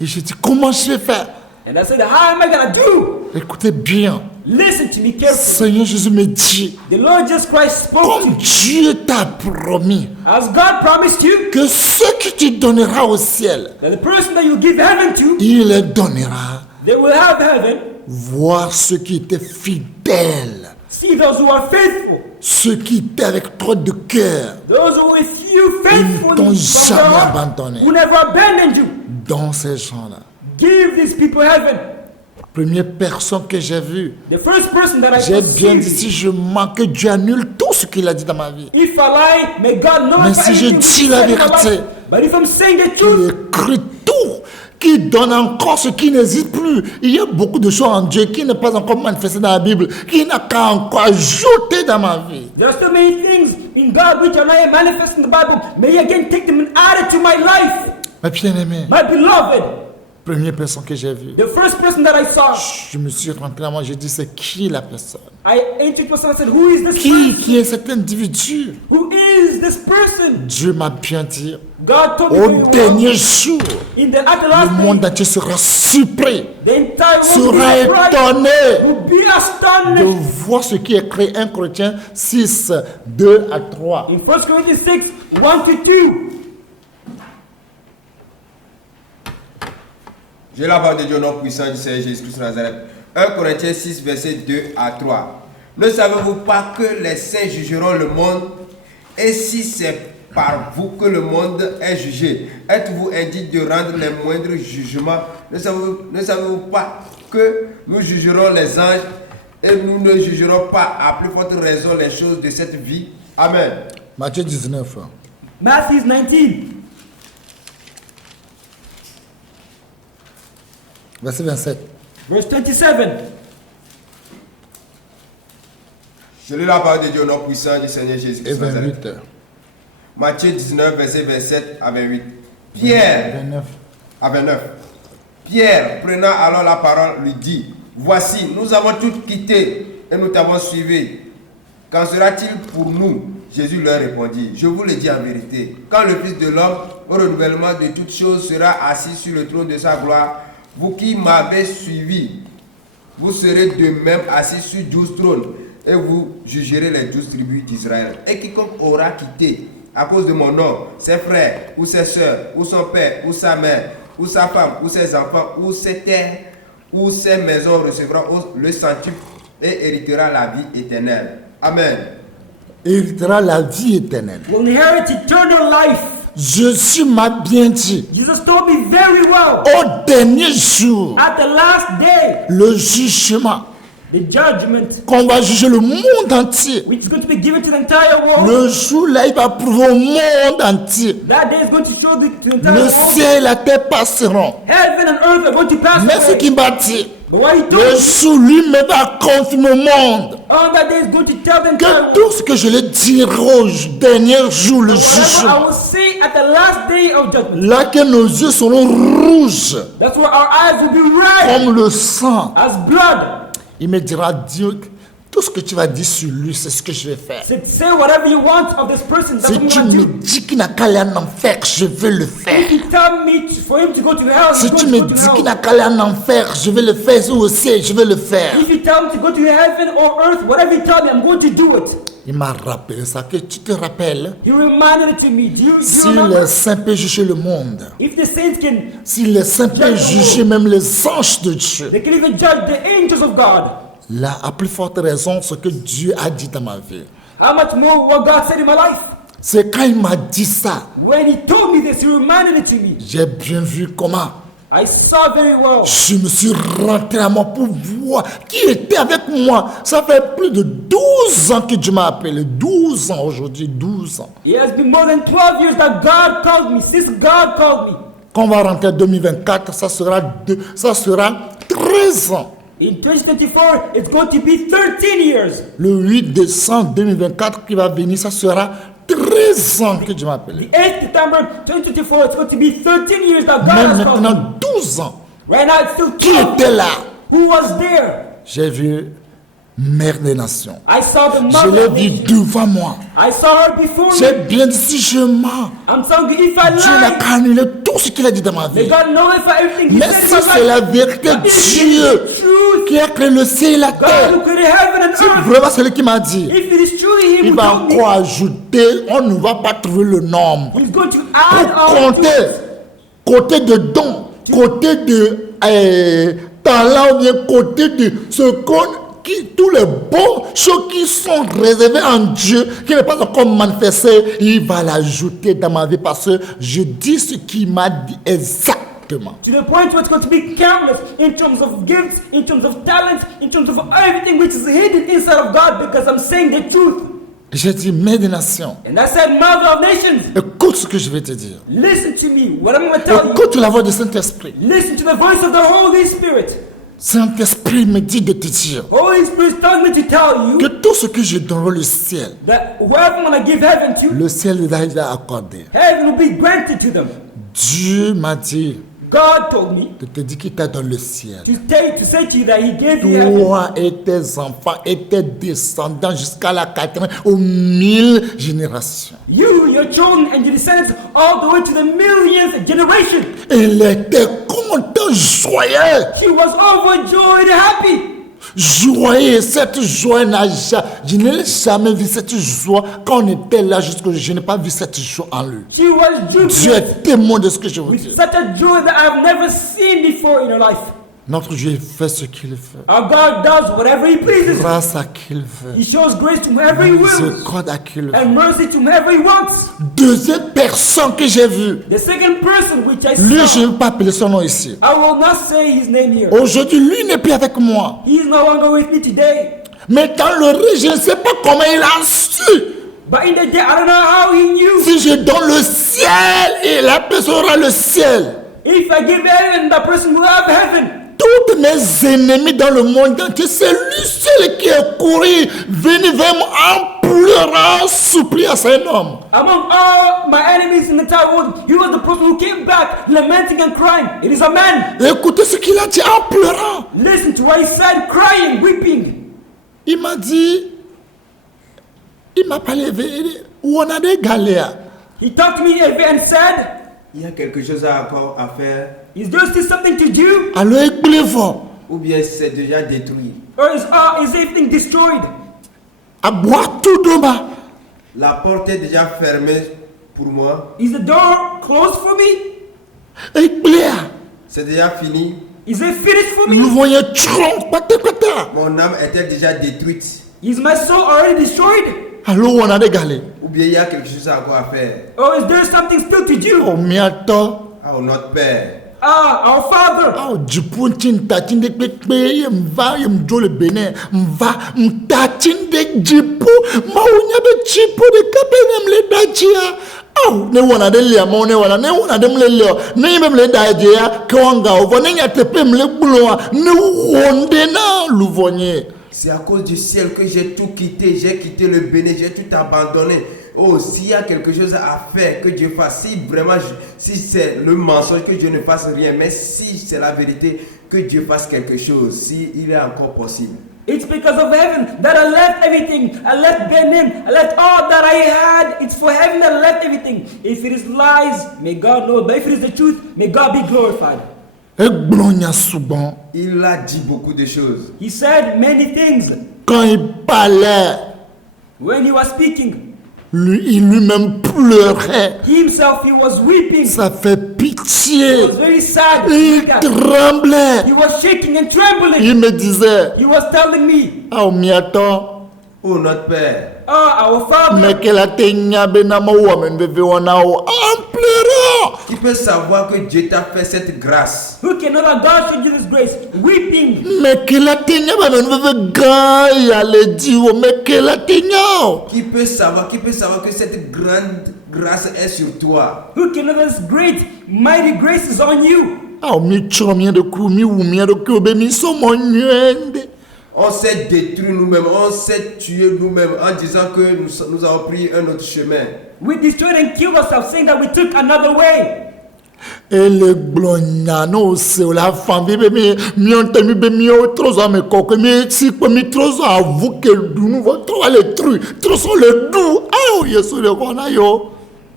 Et je dis, comment je vais faire? And I said, how am I going to do? Écoutez bien. Listen to me carefully. Seigneur Jésus me dit, The Lord Jesus Christ spoke to comme you. Dieu t'a promis As God promised you, que ce que tu donneras au ciel, that the person that you give heaven to, il les donnera. they will have heaven. Voir ceux qui étaient fidèles, See those who are faithful. ceux qui étaient avec toi de cœur, Those who with you faithful t'ont from jamais their heart, abandonné. who never abandoned you. dans ces gens-là. Give these people heaven. Première personne que j'ai vue, The first person that I j'ai bien dit, perceived. si je manque, Dieu annule tout ce qu'il a dit dans ma vie. If I lie, may God know Mais if si je anything dis is la said in my vérité, life. But if I'm saying the Il truth, écrit tout, qui donne encore ce qui n'existe plus. Il y a beaucoup de choses en Dieu qui n'est pas encore manifestées dans la Bible, qui n'a qu'à encore ajouter dans ma vie. there are so many things in God which are not yet manifest in the Bible. May He again take them and add it to my life. Ma bien-aimée, My beloved, première personne que j'ai vue, the first person that I saw, je me suis rentré dans moi, j'ai dit, c'est qui la personne? I introduced myself and said, who is this person? Qui est cet individu? Who is this person? Dieu m'a bien dit, God told me au very well, dernier jour, in the at the le last monde day, entier sera surpris, the entire world sera will be surprised, étonné will be de astonished. voir ce qui est écrit 1 Corinthiens 6, 2 à 3. In 1 Corinthians 6, 1 to 2, J'ai la parole de Dieu au nom puissant du Seigneur Jésus-Christ de Nazareth. 1 Corinthiens 6, versets 2 à 3. Ne savez-vous pas que les saints jugeront le monde? Et si c'est par vous que le monde est jugé, êtes-vous indigne de rendre les moindres jugements? Ne savez-vous pas que nous jugerons les anges et nous ne jugerons pas à plus forte raison les choses de cette vie? Amen. Matthieu 19. Matthew 19, Verset 27. verse 27. Je lis la parole de Dieu au nom puissant du Seigneur Et Jésus-Christ. de Nazareth. 28. Matthieu 19, verset 27 à 28. Pierre, 29. à 29. Pierre, prenant alors la parole, lui dit, voici, nous avons tout quitté et nous t'avons suivi. Qu'en sera-t-il pour nous? Jésus leur répondit, je vous le dis en vérité, quand le Fils de l'homme, au renouvellement de toutes choses, sera assis sur le trône de sa gloire, vous qui m'avez suivi, vous serez de même assis sur 12 trônes, et vous jugerez les 12 tribus d'Israël. Et quiconque aura quitté, à cause de mon nom, ses frères, ou ses soeurs, ou son père, ou sa mère, ou sa femme, ou ses enfants, ou ses terres, ou ses maisons, recevra le centuple et héritera la vie éternelle. Amen. Héritera la vie éternelle. Will inherit eternal life. Jésus m'a bien dit, Jesus told me very well. au dernier jour, At the last day, le jugement, the judgment, qu'on va juger le monde entier. which is going to be given to the entire world. Le jour là, il va prouver au monde entier. That day is going to show to the entire Le world. ciel et la terre passeront. Heaven and earth are going to pass Mais ce away. qu'il m'a dit, But what he le told me, jour lui-même va confirmer au monde on that day is going to tell the entire que world. tout ce que je le dirai au dernier jour, le Whatever I jugement, will say at the last day of judgment, là que nos yeux seront rouges that's where our eyes will be red comme le sang. as blood. Il me dira, Dieu, tout ce que tu vas dire sur lui, c'est ce que je vais faire. So say whatever you want of this person. That's Si what tu I'm me going to do. dis qu'il n'a qu'à aller en enfer, je vais le faire. If you tell me for him to go to hell, Si he's tu going me to go dis to qu'il hell. n'a qu'à aller en enfer, je vais le faire. Ou au ciel, je vais le faire. If you tell him to go to heaven or earth, whatever you tell me, I'm going to do it. Il m'a rappelé ça, que tu te rappelles. He reminded it to me. Do you Si remember? les saints peuvent juger le monde, If the saints can, si les saints peuvent juger même les anges de Dieu, they can even judge the angels of God. là, à plus forte raison, ce que Dieu a dit dans ma vie. How much more what God said in my life? C'est quand il m'a dit ça, When he told me this, he reminded it to me. j'ai bien vu comment. I saw very well. Je me suis rentré à moi pour voir qui était avec moi. Ça fait plus de 12 ans que Dieu m'a appelé. 12 ans aujourd'hui, 12 ans. It has been more than 12 years that God called me, since God called me. Quand on va rentrer en 2024, ça sera 13 ans. In 2024, it's going to be 13 years. Le 8 décembre 2024 qui va venir, ça sera 13 ans que Dieu m'a appelé. 8th September 2024, it's going to be 13 years that God Même has called me. maintenant, 12 ans. Right now, it's still Qui 12. était là? Who was there? J'ai vu Mère des Nations. I saw the Je mother l'ai of vu nations. devant moi. I saw her before J'ai me. bien dit si je mens. I'm telling you, if I Dieu n'a lie, qu'à annuler tout ce qu'il a dit dans ma may vie. God nullify everything He Mais said ça, in c'est my la life. vérité. But this is Dieu the truth. qui a créé le ciel et la God terre. who created heaven and C'est earth. vraiment celui qui m'a dit. If it is truly Him Il who va told me, encore ajouter, on ne va pas trouver le nombre. He's going to add Pour all compter, to côté de dons, côté de talent, ou bien côté de ce qu'on, tous les bons choses qui sont réservées en Dieu, qui n'est pas encore manifesté, il va l'ajouter dans ma vie parce que je dis ce qu'il m'a dit exactement. the point where it's going to be countless in terms of gifts, in terms of talents, in terms of everything which is hidden inside of God because I'm saying the truth. J'ai dit, Mère des Nations, And I said, Mother of Nations, écoute ce que je vais te dire. listen to me. What I'm going to tell you. Écoute la voix du Saint-Esprit. Listen to the voice of the Holy Spirit. Saint-Esprit me dit de te dire Holy Spirit telling me to tell que you tout ce que je donnerai le ciel, that whoever I'm going to give heaven to, le ciel les a accordé. heaven will be granted to them. Dieu m'a dit God told me de te dire qu'il t'a donné le ciel. to say to you that He gave you heaven. Toi et tes enfants et tes descendants jusqu'à la 80 aux 1000 générations. You, your children, and your descendants, all the way to the millionth generation. Il était content, joyeux. She was overjoyed and happy. Joyeux, cette joie je ne l'ai jamais vu cette joie quand on était là jusqu'au je n'ai pas vu cette joie en lui. She was Dieu jubilant est témoin de ce que je vous with dis. such a joy that I've never seen before in her life. Notre Dieu fait ce qu'il veut. Our God does whatever He pleases. Grâce à qui il veut. He shows grace to whoever He wills Miséricorde à qui il veut. and mercy to whoever He wants. Deuxième personne que j'ai vue. The second person which I Lui, je saw, ne vais pas appeler son nom ici. I will not say his name here. Aujourd'hui, lui n'est plus avec moi. He is no longer with me today. Mais dans le rêve, je ne sais pas comment il a su. But in the day, I don't know how He knew. Si je donne le ciel, et la personne aura le ciel. If I give heaven, the person will have heaven. Toutes mes ennemis dans le monde entier, c'est lui seul qui est couru, venu vers moi en pleurant, suppliant, c'est un homme. Among all my enemies in the entire world, he was the person who came back lamenting and crying. It is a man. Écoutez ce qu'il a dit en pleurant. Listen to what he said, crying, weeping. Il m'a dit, il m'a parlé, où on a des galères. He talked to me and said, Il y a quelque chose encore à faire, is there still something to do? Alors, il fort. ou bien c'est déjà détruit. Or is everything destroyed? À boire tout demain. La porte est déjà fermée pour moi. Is the door closed for me? Et clair. C'est déjà fini. Is it finished for Nous me? voyons tronc, pata. Mon âme était déjà détruite. Is my soul already destroyed? Alors, on a des galères. Ou bien il y a quelque chose encore à faire. Or is there something still to do? Oh, miato. Ah, notre Père. Our Father. Oh, Djipountin, tatin de pépé, m'va, m'jo le bénin, m'va, m'tatin de Djipou, m'aounya de Djipou de kapé, m'le dajia. Oh, ne wana de lia, ne wana de m'le lio, ne même le dajia, kawanga, ovo, ne yatepe m'le bouloa, ne ronde na louvonye. C'est à cause du ciel que j'ai tout quitté. J'ai quitté le Bénin, j'ai tout abandonné. Oh, s'il y a quelque chose à faire, que Dieu fasse. Si vraiment, si c'est le mensonge, que Dieu ne fasse rien. Mais si c'est la vérité, que Dieu fasse quelque chose. Si il est encore possible. It's because of heaven that I left everything. I left Benin. I left all that I had. It's for heaven that I left everything. If it is lies, may God know. But if it is the truth, may God be glorified. Et glonia souvent, Il a dit beaucoup de choses. He said many things. quand il parlait, When he was speaking, il lui-même pleurait. he himself, he was weeping. Ça fait He pitié. was very sad. Il tremblait. He was shaking and trembling. Il me disait, He was telling me, oh, miato. Oh, notre Père. our Father, Mais que la teigne benama woman bebe wanao en pleurant. Qui peut savoir que Dieu t'a fait cette grâce? who can know that God showed you this grace? Weeping. Mais que la teigne benama bebe gaya le diwo. Mais que la teigne. Qui peut savoir que cette grande grâce est sur toi? Who can know this great, mighty grace is on you? Ah mi chomien de kou mi oumien de kou be mi somo nyende. On s'est détruit nous-mêmes, on s'est tué nous-mêmes en disant que nous avons pris un autre chemin. We destroyed and killed ourselves, saying that we took another way. Et le gloniano c'est la femme bebe mi on temi be mi o trozo me koko mi si ko mi trozo avoue que nous va trop le truc trozo le dou. Ah yesu le kona yo.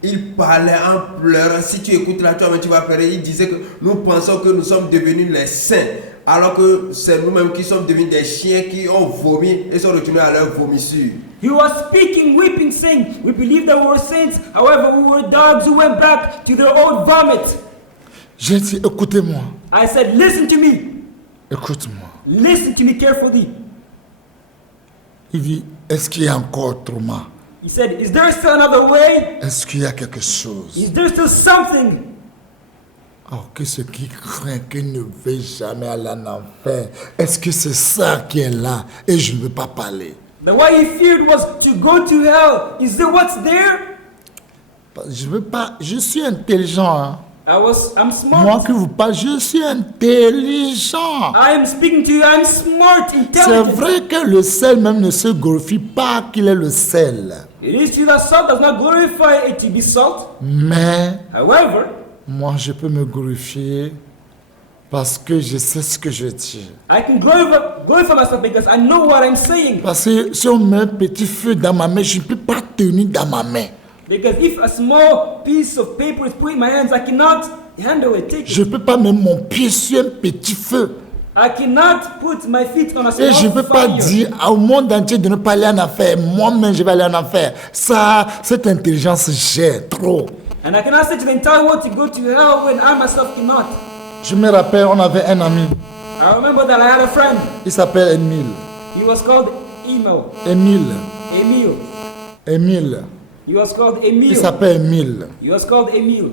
Il parlait en pleurant. Si tu écoutes là, toi-même tu vas pleurer. Il disait que nous pensons que nous sommes devenus les saints, alors que c'est nous-mêmes qui sommes devenus des chiens qui ont vomi et sont retournés à leur vomissure. He was speaking, weeping, saying, we believe that we were saints, however we were dogs who went back to their old vomit. J'ai dit écoutez-moi. I said, listen to me. Écoute-moi. Listen to me carefully. Il dit est-ce qu'il y a encore autrement? He said, is there still another way? Est-ce qu'il y a quelque chose? Is there still something? Oh, que ce qui craint qu'il ne veut jamais aller en enfer. Est-ce que c'est ça qui est là et je ne veux pas parler? The what he feared was to go to hell. Is there what's there? Je veux pas. Je suis intelligent. Hein? I'm smart. Moi qui vous parle, je suis intelligent. I am speaking to you. I'm smart, C'est intelligent. vrai que le sel même ne se glorifie pas qu'il est le sel. It is true that salt does not glorify it to be salt. Mais However, moi, je peux me glorifier parce que je sais ce que je dis. I can glorify myself because I know what I'm saying. Parce que si on met un petit feu dans ma main, je ne peux pas tenir dans ma main. Because if a small piece of paper is put in my hands, I cannot handle it, take Je it. ne peux pas mettre mon pied sur un petit feu. I cannot put my feet on a Et je ne small peux pas fire. dire au monde entier de ne pas aller en enfer. Moi-même, je vais aller en enfer. Ça, cette intelligence, j'ai trop. And I cannot say to the entire world to go to hell when I myself cannot. Je me rappelle, on avait un ami. I remember that I had a friend. Il s'appelle Émile. He was called Emil. Émile. Emil. Émile. He was called Il Emil. s'appelle Émile. He was called Emil.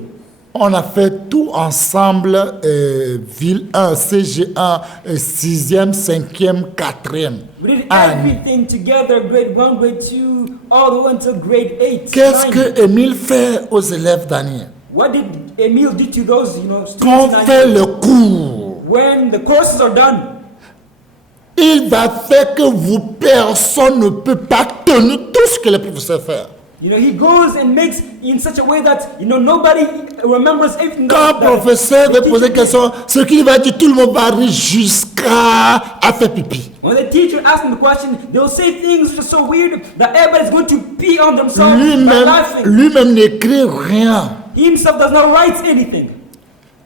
On a fait tout ensemble, ville 1, CG1, 6e, 5e, 4e. We did année. everything together, grade 1, grade 2, all the way until grade 8. Qu'est-ce 9. que Émile fait aux élèves d'année? What did Emil do to those, Quand on students? fait le cours, When the courses are done, il va faire que vous, personne ne peut pas tenir tout ce que le professeur fait. he goes and makes in such a way that, nobody remembers everything. Quand le professeur veut poser question, ce qu'il va dire, tout le monde va rire jusqu'à faire pipi. When the teacher asks them the question, they'll say things which are so weird that everybody's going to pee on themselves by laughing. Lui-même n'écrit rien. He himself does not write anything.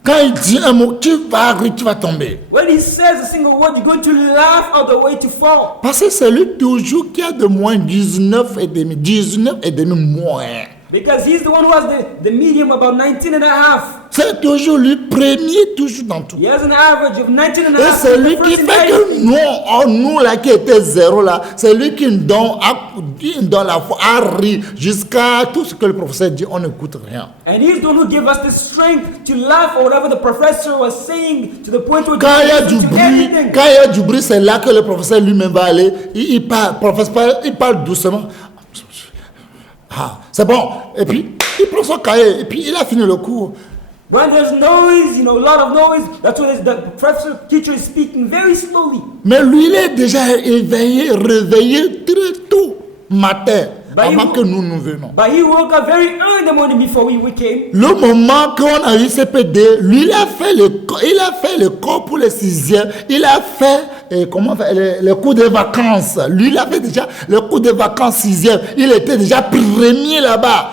Quand il dit un mot, tu vas rire, tu vas tomber. When he says a single word, you're going to laugh all the way to fall. Parce que c'est lui toujours qui a de moins 19 et demi. 19 et demi moins. Because he's the one who has the medium about 19 and a half. C'est toujours lui premier, toujours dans tout. He has an average of 19 and a Et half. c'est in the lui qui first fait que nous là qui était zéro là, c'est lui qui nous donne la foi à rire jusqu'à tout ce que le professeur dit, on n'écoute rien. And he's the one who gave us the strength to laugh at whatever the professor was saying to the point where Quand il y a we du listen to bruit, everything. quand il y a du bruit, c'est là que le professeur lui-même va aller. Il parle, professeur, il parle doucement. Ah, c'est bon. Et puis, il prend son cahier et puis il a fini le cours. When there's noise, a lot of noise, that's when the professor, teacher is speaking very slowly. Mais lui, il est déjà réveillé très tôt matin, avant que nous venons. But he woke up very early in the morning before we came. Le moment qu'on a eu CPD, lui, il a fait le cours pour les 6e. Il a fait le cours de vacances. Lui, il a fait déjà le cours de vacances 6e. Il était déjà premier là-bas,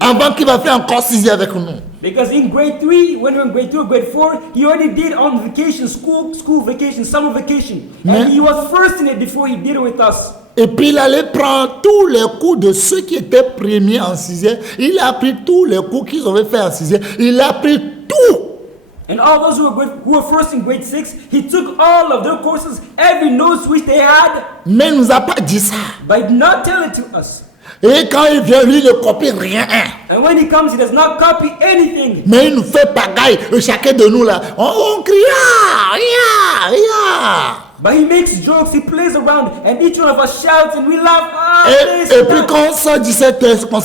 avant qu'il va faire encore 6e avec nous. Because in grade 3, when we were in grade 2 or grade 4, he already did on vacation, school vacation, summer vacation. And he was first in it before he did it with us. Et puis il allait prendre tous les cours de ceux qui étaient premiers en 6e. Il a pris tous les cours qu'ils avaient fait en 6e. Il a pris tout. And all those who were first in grade 6, he took all of their courses, every notes which they had. Mais il ne nous a pas dit ça. But he did not tell it to us. Et quand il vient, lui, il ne copie rien. And when he comes, he does not copy anything. Mais il nous fait pagaille. Chacun de nous là, on crie, ya. But he makes jokes, he plays around, and each one of us shouts and we laugh. Et puis quand on sort 17h, quand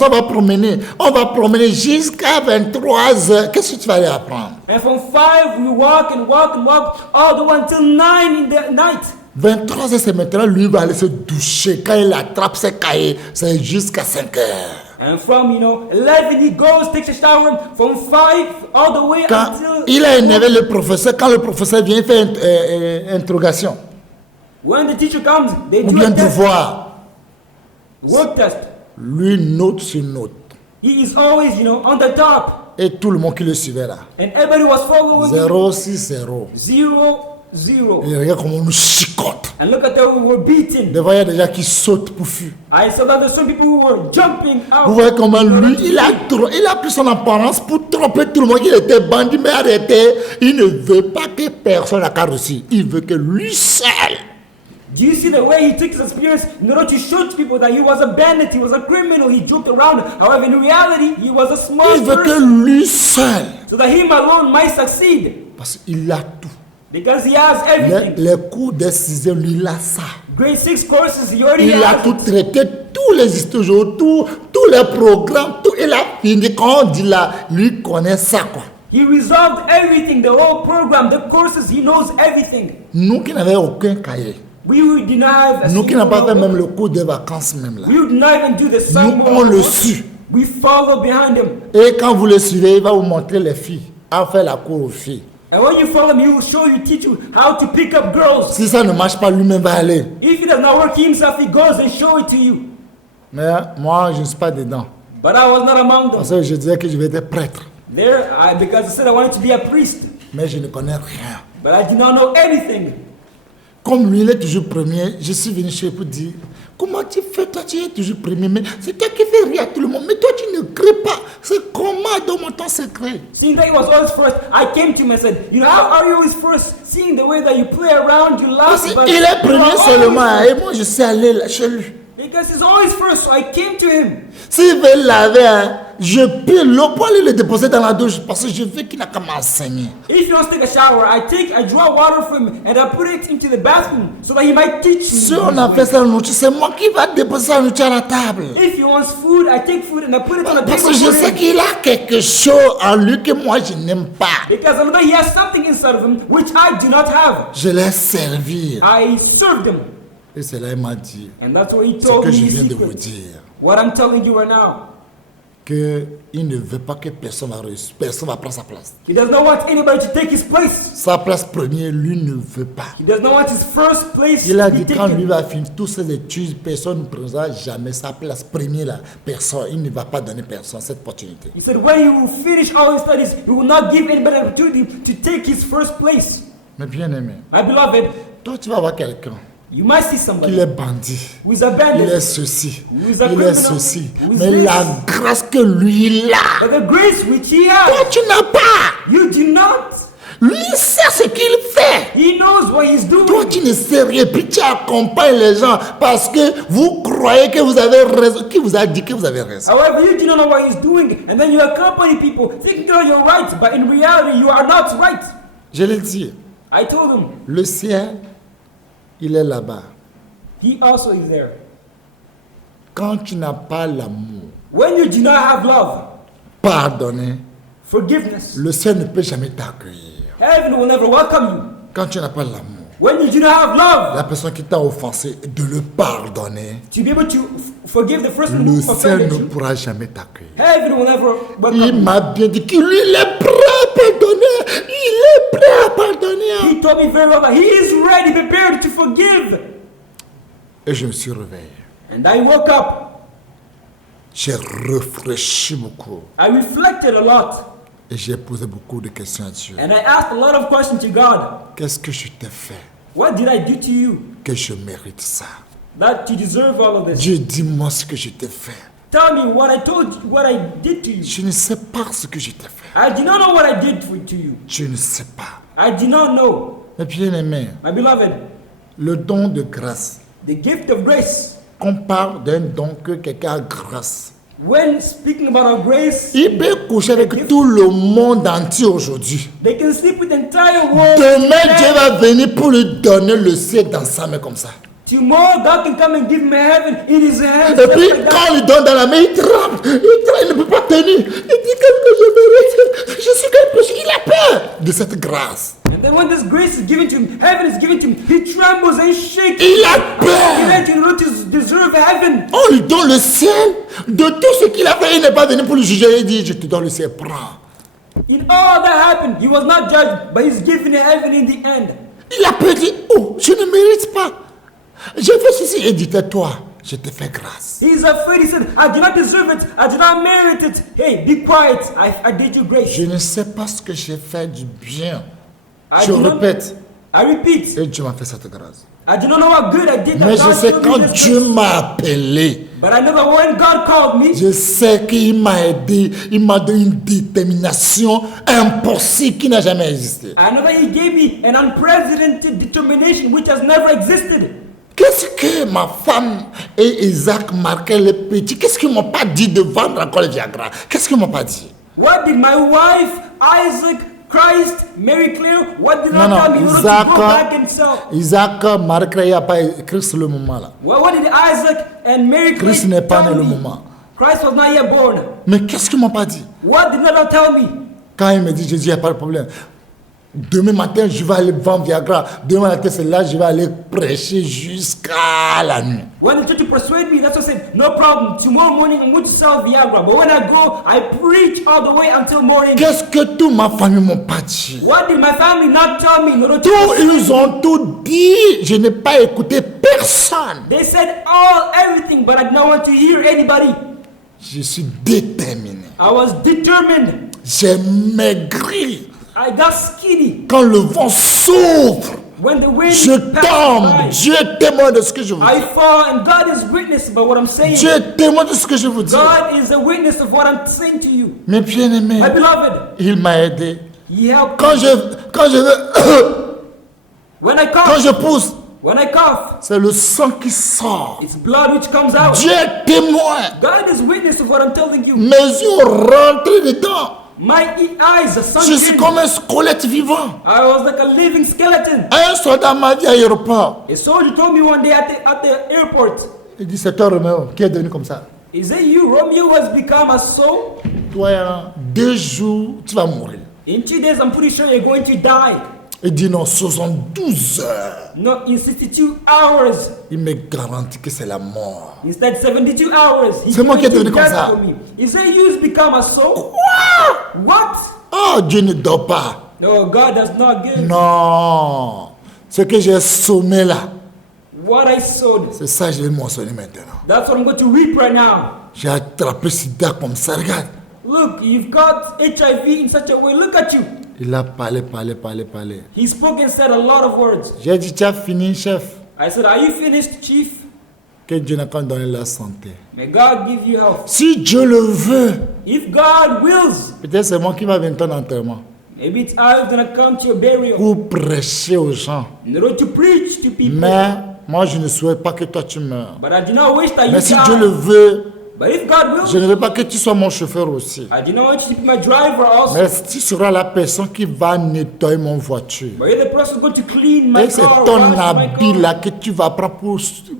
on va promener, jusqu'à 23h. Qu'est-ce que tu vas aller apprendre? And from 5, we walk and walk and walk all the way until 9 in the night. 23h, c'est maintenant, lui va aller se doucher. Quand il attrape ses cahiers, c'est jusqu'à 5h. And from, 11 he goes, takes a shower. From 5 all the way Quand until... il a énervé le professeur, quand le professeur vient faire interrogation, When the teacher comes, they ou do bien a test, devoir, work test. lui note sur note. He is always, on the top. Et tout le monde qui le suivait là. And everybody was following him. 0-6-0. 0-0. Et regarde comment on nous chicote. And look at that, we were beaten. Devant, il y a des gens qui sautent pour fuir. I saw that there's some people who were jumping out. Vous voyez comment lui, il a pris son apparence pour tromper tout le monde. Il était bandit, mais arrêté. Il ne veut pas que personne la reçu. Il veut que lui seul. Do you see the way he took his experience in order to show to people that he was a bandit, he was a criminal, he joked around. However, in reality, he was a smart Il veut que person. lui seul. So that him alone might succeed. Parce qu'il a tout. Because he has everything. Les cours des 6e, lui, il a ça. Grade 6 courses, he already Il a has tout it. traité, tous les histoires, tous les programmes, tout. Il a fini. Quand on dit là, lui connaît ça, quoi. He resolved everything, the whole program, the courses, he knows everything. Nous qui n'avions aucun cahier. We did not have a Nous qui single n'avons pas fait même notebook. le cours de vacances même là. We would not even do the Nous, summer. on le suit. We follow behind him. Et quand vous le suivez, il va vous montrer les filles. À faire la cour aux filles. And when you follow him, he will show you, teach you how to pick up girls. Si ça ne marche pas, lui-même va aller. If he does not work himself, he goes and show it to you. Mais moi, je ne suis pas dedans. But I was not among them. Parce que je disais que je vais être prêtre. Because I said I wanted to be a priest. Mais je ne connais rien. But I did not know anything. Comme lui, il est toujours premier, je suis venu chez lui pour dire, Comment tu fais? Toi, tu es toujours premier. Mais c'est toi qui fais rire à tout le monde. Mais toi, tu ne crées pas. C'est comment dans mon temps secret? Seeing that he was always first, I came to him and said, you know, how are you always first? Seeing the way that you play around, you laugh. Parce but qu'il est you are premier always seulement. first. Et moi, je suis allé là chez lui. Because he's always first, so I came to him. S'il veut laver, hein, je peux l'eau pour aller le déposer dans la douche. Parce que je veux qu'il n'a qu'à m'enseigner. If he wants to take a shower, I draw water from him and I put it into the bathroom so that he might teach me. Si on a fait ça, c'est moi qui va déposer la nourriture à la table. If he wants food, I take food and I put it on the Parce table que je for sais him. qu'il a quelque chose en lui que moi je n'aime pas. Because I know that he has something inside of him which I do not have. Je l'ai servi. I served him. Et c'est là il m'a dit And that's what he ce told que me je in viens de vous secret. dire. What I'm telling you right now. Qu'il ne veut pas que personne va prendre sa place. He does not want anybody to take his place. Sa place première, lui ne veut pas. He does not want his first place Il a to be dit quand lui taken. va finir toutes ses études, personne ne prendra jamais sa place première. Là. Personne, il ne va pas donner personne cette opportunité. He said when he will finish all his studies, he will not give anybody an opportunity to take his first place. Mais bien aimé, My beloved, toi tu vas voir quelqu'un you might see qui somebody est bandit. who is a Il bandit, est ceci, who is a il est criminal, ceci. who is Mais this. la grâce que lui il a, But the grace which he toi has, tu n'as pas. you do not. Lui il sait ce qu'il fait. He knows what he's Toi doing. tu ne sais rien, puis tu accompagnes les gens parce que vous croyez que vous avez raison. Qui vous a dit que vous avez raison? However, you do not know what he's doing, and then you accompany people thinking that you're right, but in reality, you are not right. Je l'ai dit, I told him, le ciel, il est là-bas. he also is there. Quand tu n'as pas l'amour, When you do not have love, pardonner, forgiveness, le ciel ne peut jamais t'accueillir. heaven will never welcome you. Quand tu n'as pas l'amour, When you do not have love, la personne qui t'a offensé, de le pardonner, to be able to forgive the first one le who ciel offended ne you, pourra jamais t'accueillir. heaven will never welcome Il you. m'a bien dit qu'il lui, il est prêt à pardonner. Il est prêt à pardonner. He told me very well that he is ready, prepared to forgive. Et je me suis réveillé. And I woke up. J'ai réfléchi beaucoup. I reflected a lot. Et j'ai posé beaucoup de questions à Dieu. And I asked a lot of questions to God. Qu'est-ce que je t'ai fait What did I do to you que je mérite ça? that you deserve all of this? Dieu, dis-moi ce que je t'ai fait. Tell me what I told you, what I did to you. Je ne sais pas ce que je t'ai fait. I do not know what I did to you. Je ne sais pas. I do not know. Mais bien aimé, My beloved, le don de grâce, the gift of grace. qu'on parle d'un don que quelqu'un a grâce. When speaking about our grace, Il peut coucher avec tout le monde entier aujourd'hui. they can sleep with the entire world. Demain, Dieu va venir pour lui donner le ciel dans sa main comme ça. Tomorrow, God can come and give him heaven in his hands. Et just puis, like that. quand il donne dans la main, il tremble. Il ne peut pas tenir. Il dit que je mérite. Je suis qu'un péché. Il a peur de cette grâce. And then when this grace is given to him, heaven is given to him, he trembles and shakes. Il a peur. In order to deserve heaven. On lui donne le ciel. De tout ce qu'il a fait, il n'est pas venu pour le juger. Il dit, je te donne le ciel, prends. In all that happened, he was not judged, but he's given heaven in the end. Il a peur, dit, oh, je ne mérite pas. J'ai fait ceci. Et dit, tais-toi, je te fais grâce. He's afraid. He said, I do not deserve it. I do not merit it. Hey, be quiet. I did you grace. Je ne sais pas ce que j'ai fait du bien. I Je do not- répète. I repeat. Et Dieu m'a fait cette grâce. I do not know what good I did. Mais That je God sais showed quand me this Dieu grace. m'a appelé, But I know that when God called me, je sais qu'il m'a aidé, il m'a donné une détermination impossible qui n'a jamais existé. I know that He gave me an unprecedented determination which has never existed. Qu'est-ce que ma femme et Isaac marquaient les petits? Qu'est-ce qu'ils m'ont pas dit de vendre encore le Viagra? Qu'est-ce qu'ils m'ont pas dit? What did my wife, Isaac, Christ, Mary Claire, what did Non, not tell me in non, order to go back and sell? Isaac marquait, il n'y a pas écrit sur le moment là. What did Isaac and Mary Claire Christ n'est pas né tell le me? moment. Christ was not yet born. Mais qu'est-ce qu'ils m'ont pas dit? What did not tell me? Quand il me dit, Jésus, il n'y a pas de problème. Demain matin, je vais aller vendre Viagra. Demain matin, c'est là, je vais aller prêcher jusqu'à la nuit. When they tried to persuade me, that's what I said, no problem. Tomorrow morning I'm going to sell Viagra. But when I go, I preach all the way until morning. Qu'est-ce que toute ma famille m'ont pas dit? What did my family not tell me in order to Tout, ils ont tout dit. Je n'ai pas écouté personne. They said everything, but I did not want to hear anybody. Je suis déterminé. I was determined. J'ai maigri. I got skinny. Quand le vent souffle, When the wind Je passes tombe. by, Dieu est témoin de ce que je vous I dis. fall, and God is witness about what I'm saying. Dieu est témoin de ce que je vous dis. God is a witness of what I'm saying to you. Mes bien-aimés, My beloved, il m'a aidé. He helped Quand me. je veux, When I quand cough, je pousse, when I cough, c'est le sang qui sort. it's blood which comes out. Dieu est témoin. God is witness of what I'm telling you. Mes yeux rentrent dedans. My eyes are Je suis sunk comme in. un squelette vivant. I was like a living skeleton. Un soldat m'a dit à l'aéroport. A soldier told me one day at the airport, Il dit, c'est toi Roméo qui est devenu comme ça. is it you? Romeo has become a soul. Toi, en 2 jours, tu vas mourir. In 2 days, I'm pretty sure you're going to die. Il dit non, 72 heures. Not in 62 hours. Il me garantit que c'est la mort. Instead, 72 hours. He's C'est moi qui est going to devenu comme die ça. for me. Is it you's become a soul? What? Oh, Dieu ne dort pas. No, God does not give. Non. Ce que j'ai sommé là, What I sowed, c'est ça que je vais moissonner maintenant. that's what I'm going to reap right now. J'ai attrapé sida comme ça, regarde. Look, you've got HIV in such a way. Look at you. Il a parlé. He spoke and said a lot of words. J'ai dit, tu as fini, chef. I said, are you finished, chief? Que Dieu n'a qu'à donner la santé. May God give you health. Si Dieu le veut, If God wills, peut-être c'est moi qui va venir ton enterrement. maybe it's I who's going to come to your burial Pour prêcher aux gens. in order to preach to people. Mais moi, je ne souhaite pas que toi tu meurs. But I do not wish that you Mais si Dieu le die. veut, But if God wills, je ne veux pas que tu sois mon chauffeur aussi. I do not want you to be my driver also. Mais tu seras la personne qui va nettoyer mon voiture. But you're the person who's going to clean my Et c'est car, ton wash my habit car. là que tu vas prendre pour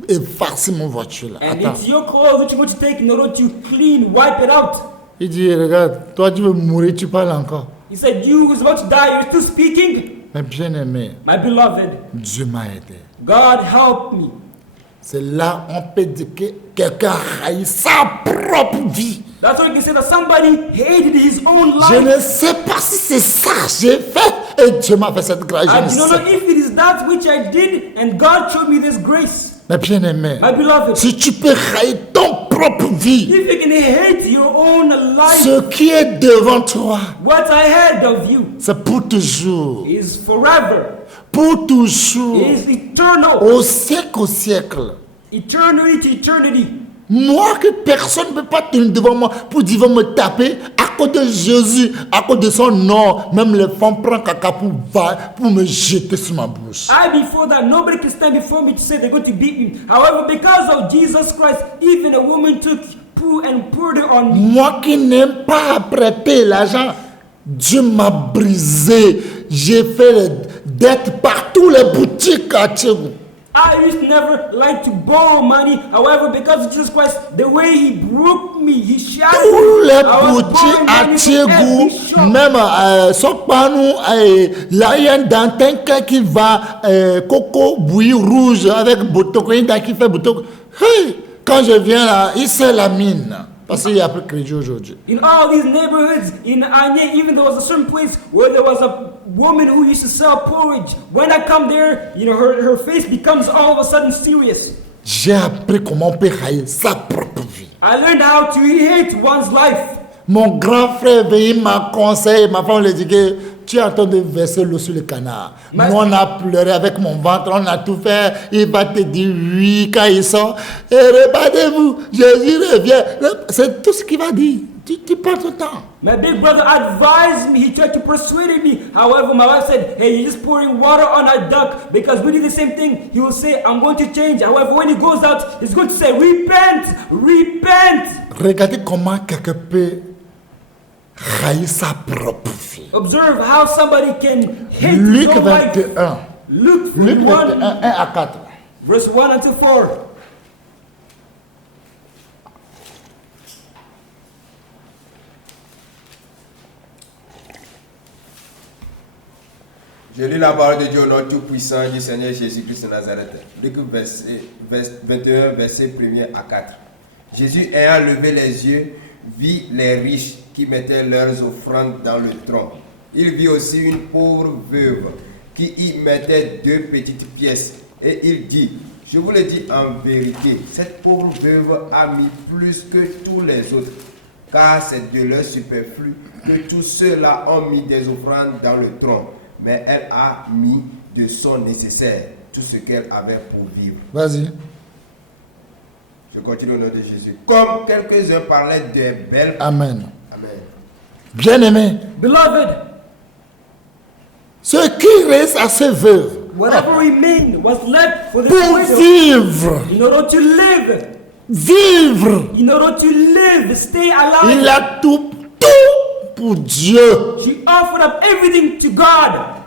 effacer mon voiture là. And Attends. it's your clothes which you're going to take in order to clean, wipe it out. Il dit, regarde, toi tu veux mourir, tu parles encore. He said, you who's about to die, you're still speaking. Mais bien aimé, My beloved, Dieu m'a aidé. God help me. C'est là on peut dire que quelqu'un a haï sa propre vie. That's why you can say that somebody hated his own Je life. ne sais pas si c'est ça que j'ai fait et Dieu m'a fait cette grâce. I Je do ne not know sais. if it is that which I did and God showed me this grace. Mais bien aimé, My beloved, si tu peux haïr ton propre vie, if you can hate your own life, ce qui est devant toi, what's ahead of you c'est pour toujours. is forever, Pour toujours. is eternal, Au siècle, au siècle. eternity to eternity. Moi, que personne ne peut pas tenir devant moi pour dire, va me taper à cause de Jésus, à cause de son nom. Même les femmes prennent caca pour me jeter sur ma bouche. I, before that, nobody can stand before me to say they're going to beat me. However, because of Jesus Christ, even a woman took poo and poured it on me. Moi qui n'aime pas prêter l'argent, Dieu m'a brisé. J'ai fait les dettes par tous les boutiques à Tchégou. I used to never like to borrow money. However, because of Jesus Christ, the way He broke me, He shattered Tous me. les I was boutiques borrowing à money from Tchégou, every shop. même Sokpanou, là il y a un dentin qui va coco bouilli rouge avec botoko, il y a qui fait botoko. Hey, quand je viens là, il sait la mine. Parce qu'il y a plus de crédit aujourd'hui. In all these neighborhoods, in Anye, even there was a certain place where there was a woman who used to sell porridge. When I come there, you know, her face becomes all of a sudden serious. J'ai appris comment on peut haïr sa propre vie. I learned how to hate one's life. Mon grand frère il m'a conseillé, ma femme lui dit que tu es en train de verser l'eau sur le canard. Nous on a pleuré avec mon ventre, on a tout fait. Il va te dire oui quand il sort. Et regardez-vous, Jésus revient. C'est tout ce qu'il va dire. Tu prends ton temps. My big brother advised me, he tried to persuade me. However, my wife said, hey, you're just pouring water on a duck because we did the same thing. He will say, I'm going to change. However, when he goes out, he's going to say, repent, repent. Regardez comment quelqu'un peut haïr sa propre vie. Observe how somebody can hate Luc his own life. 21. Luke Luc 1, 21, 1 à 4. verse 1 until 4. Je lis la parole de Dieu au nom tout-puissant du Seigneur Jésus-Christ de Nazareth. Luc 21, verset 1er à 4. Jésus, ayant levé les yeux, vit les riches qui mettaient leurs offrandes dans le tronc. Il vit aussi une pauvre veuve qui y mettait 2 petites pièces. Et il dit, je vous le dis en vérité, cette pauvre veuve a mis plus que tous les autres, car c'est de leur superflu que tous ceux-là ont mis des offrandes dans le tronc. mais elle a mis de son nécessaire, tout ce qu'elle avait pour vivre. Vas-y. Je continue au nom de Jésus. Comme quelques-uns parlaient des belles... Amen. Amen. Bien-aimé, Beloved, ce qui reste à ces veuves whatever remained was left for the pour widow vivre, in order to live. vivre, In order to live, stay alive. il a tout pour Dieu. She offered up everything to God.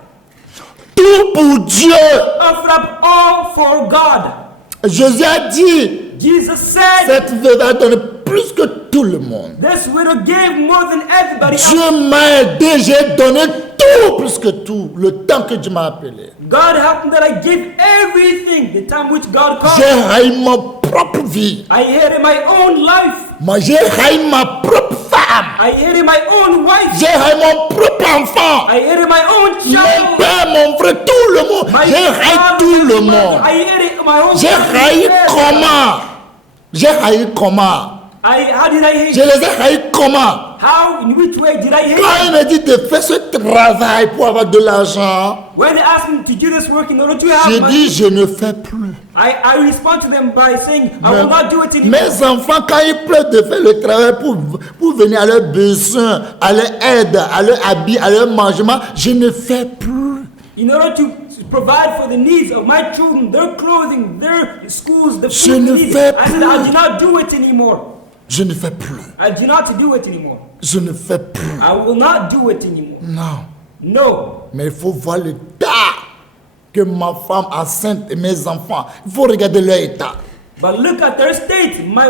Tout pour Dieu. Offered up all for God. Jésus a dit, Jesus said, cette veuve a donné plus que tout le monde. this widow gave more than everybody else. Dieu m'a aidé, j'ai donné tout, plus que tout, le temps que Dieu m'a appelé. God helped me that I gave everything the time which God J'ai called. haï ma propre vie. I hated my own life. Moi, j'ai haï ma propre femme. I hated my own wife. J'ai haï mon propre enfant. I hated my own Mon child. père, mon frère, tout le monde. My J'ai haï father, tout le my mother. monde. I hated my own J'ai haï family. comment? J'ai haï comment? How did I Je hate? les ai haïs comment? How? In which way did I hate? Quand il me dit de faire ce travail pour avoir de l'argent, When they asked me to do this work in order to je have money, dis je ne fais plus. I respond to them by saying, I will not do it anymore. Mes enfants, quand ils pleurent de faire le travail pour venir à leurs besoins, à leur aide, à leur habit, à leur mangement, je ne fais plus. In order to provide for the needs of my children, their clothing, their schools, the Je food ne needs, fais I said, plus. I do not do it anymore. Je ne fais plus. I do not do it anymore. Je ne fais plus. I will not do it anymore. Non. No. Mais il faut voir l'état que ma femme enceinte et mes enfants. Il faut regarder leur état. But look at their state. My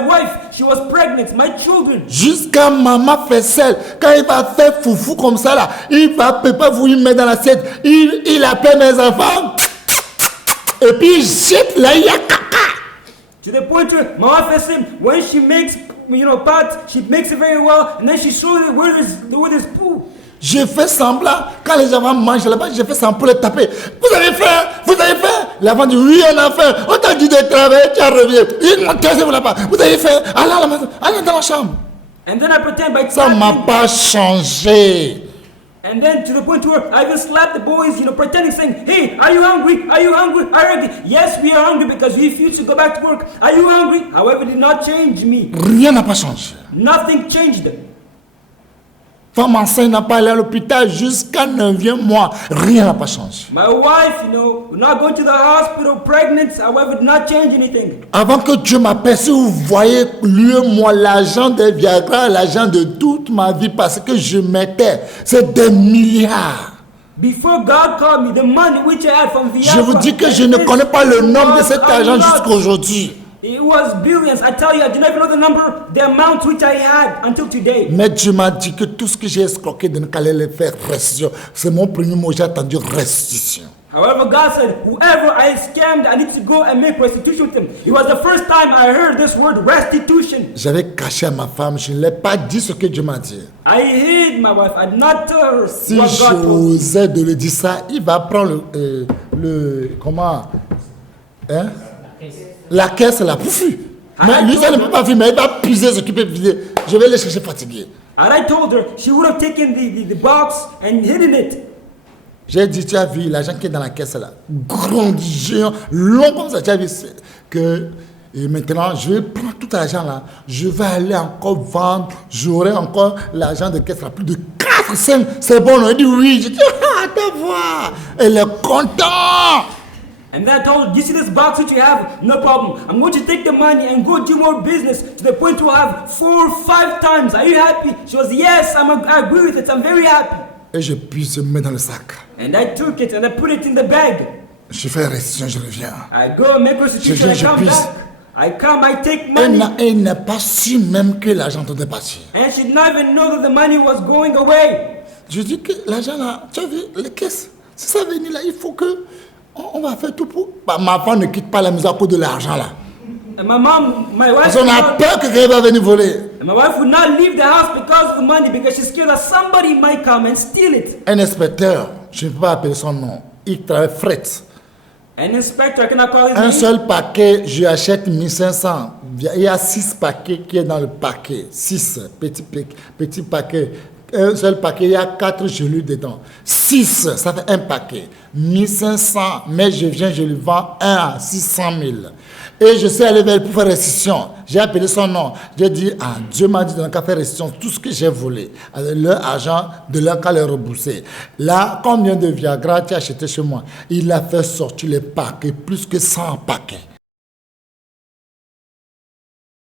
wife, she was pregnant. My children. Jusqu'à maman faisselle, quand il va faire foufou comme ça là, il va pas vous y mettre dans l'assiette. Il appelle mes enfants et puis il jette la yaka. To the point where my wife has him, when she makes, pot, she makes it very well, and then she shows it where there's poo. Je fais semblant, quand les enfants mangent là-bas, je fais semblant pour les taper. Vous avez faim? Vous avez faim? L'enfant dit oui, on a faim. On t'a dit de travailler, tu as revenu. Cassez-vous là-bas. Vous avez faim? Allez à la maison, allez dans la chambre. And then I pretend by Ça ne m'a clapping. pas changé. And then to the point where I will slap the boys, pretending, saying, hey, are you hungry? Are you hungry? Are you hungry? Yes, we are hungry because we refuse to go back to work. Are you hungry? However, it did not change me. Rien n'a pas changé. Nothing changed. Femme enceinte n'a pas allé à l'hôpital jusqu'à 9e mois. Rien n'a pas changé. My wife, we're not going to the hospital, pregnant. However, it did not change anything. Avant que Dieu m'appelle, si vous voyez, lui et moi, l'argent des Viagra, l'argent de toute ma vie, parce que je mettais, c'est des milliards. Before God called me, the money which I had from Viagra. Je vous dis que je ne connais pas le nombre de cet argent jusqu'à aujourd'hui. It was billions. I tell you, I do not even know the number, the amount which I had until today. Mais Dieu m'a dit que tout ce que j'ai escroqué de ne qu'aller le faire restitution. C'est mon premier mot, j'ai attendu restitution. However, God said, whoever I scammed, I need to go and make restitution with him. It was the first time I heard this word, restitution. J'avais caché à ma femme, je ne l'ai pas dit ce que Dieu m'a dit. I hid my wife. I did not tell her Si what God told me. j'osais de le dire ça, il va prendre comment hein? La caisse là, pouffu. Mais lui, ça ne peut pas vivre, mais il va puiser ce qu'il peut vider. Je vais le chercher fatigué. And I told her, she would have taken the box and hidden it. J'ai dit, tu as vu l'argent qui est dans la caisse là, grand, géant, long comme ça, tu as vu que et maintenant je vais prendre tout l'argent là, je vais aller encore vendre, j'aurai encore l'argent de caisse là, plus de 4, 5, c'est bon, on dit oui, je dis, ah, te voir, elle est contente. And then I told her, you see this box that you have? No problem. I'm going to take the money and go do more business to the point to have 4 or 5 times. Are you happy? She was, yes, I agree with it. I'm very happy. Et je puisse se mettre dans le sac. And I took it and I put it in the bag. Je fais restitution, je reviens. I go and make restitution, I Je come puisse. back. I come, I take money. Elle n'a pas su même que l'argent était parti. And she did not even know that the money was going away. Je dis que l'argent là, tu as vu, les caisses, si ça venait là, il faut que on va faire tout pour. Bah, ma femme ne quitte pas la maison à cause de l'argent là. And my wife, Parce qu'on a peur que quelqu'un va venir voler. and my wife would not leave the house because of the money because she's scared that somebody might come and steal it. Un inspecteur, je ne peux pas appeler son nom, il travaille fret. An inspector, I cannot call his Un name. seul paquet, je achète 1500. Il y a 6 paquets qui est dans le paquet. 6 petits paquets. un seul paquet, il y a 4 gelus dedans. 6, ça fait un paquet. 1500, mais je viens, je le vends 1 à 600 000. Et je suis allé vers lui pour faire restitution. J'ai appelé son nom. J'ai dit, Dieu m'a dit de ne pas faire restitution. Tout ce que j'ai volé, leur argent, de leur cas le rembourser. Là, combien de Viagra tu as acheté chez moi? Il a fait sortir les paquets, plus que 100 paquets.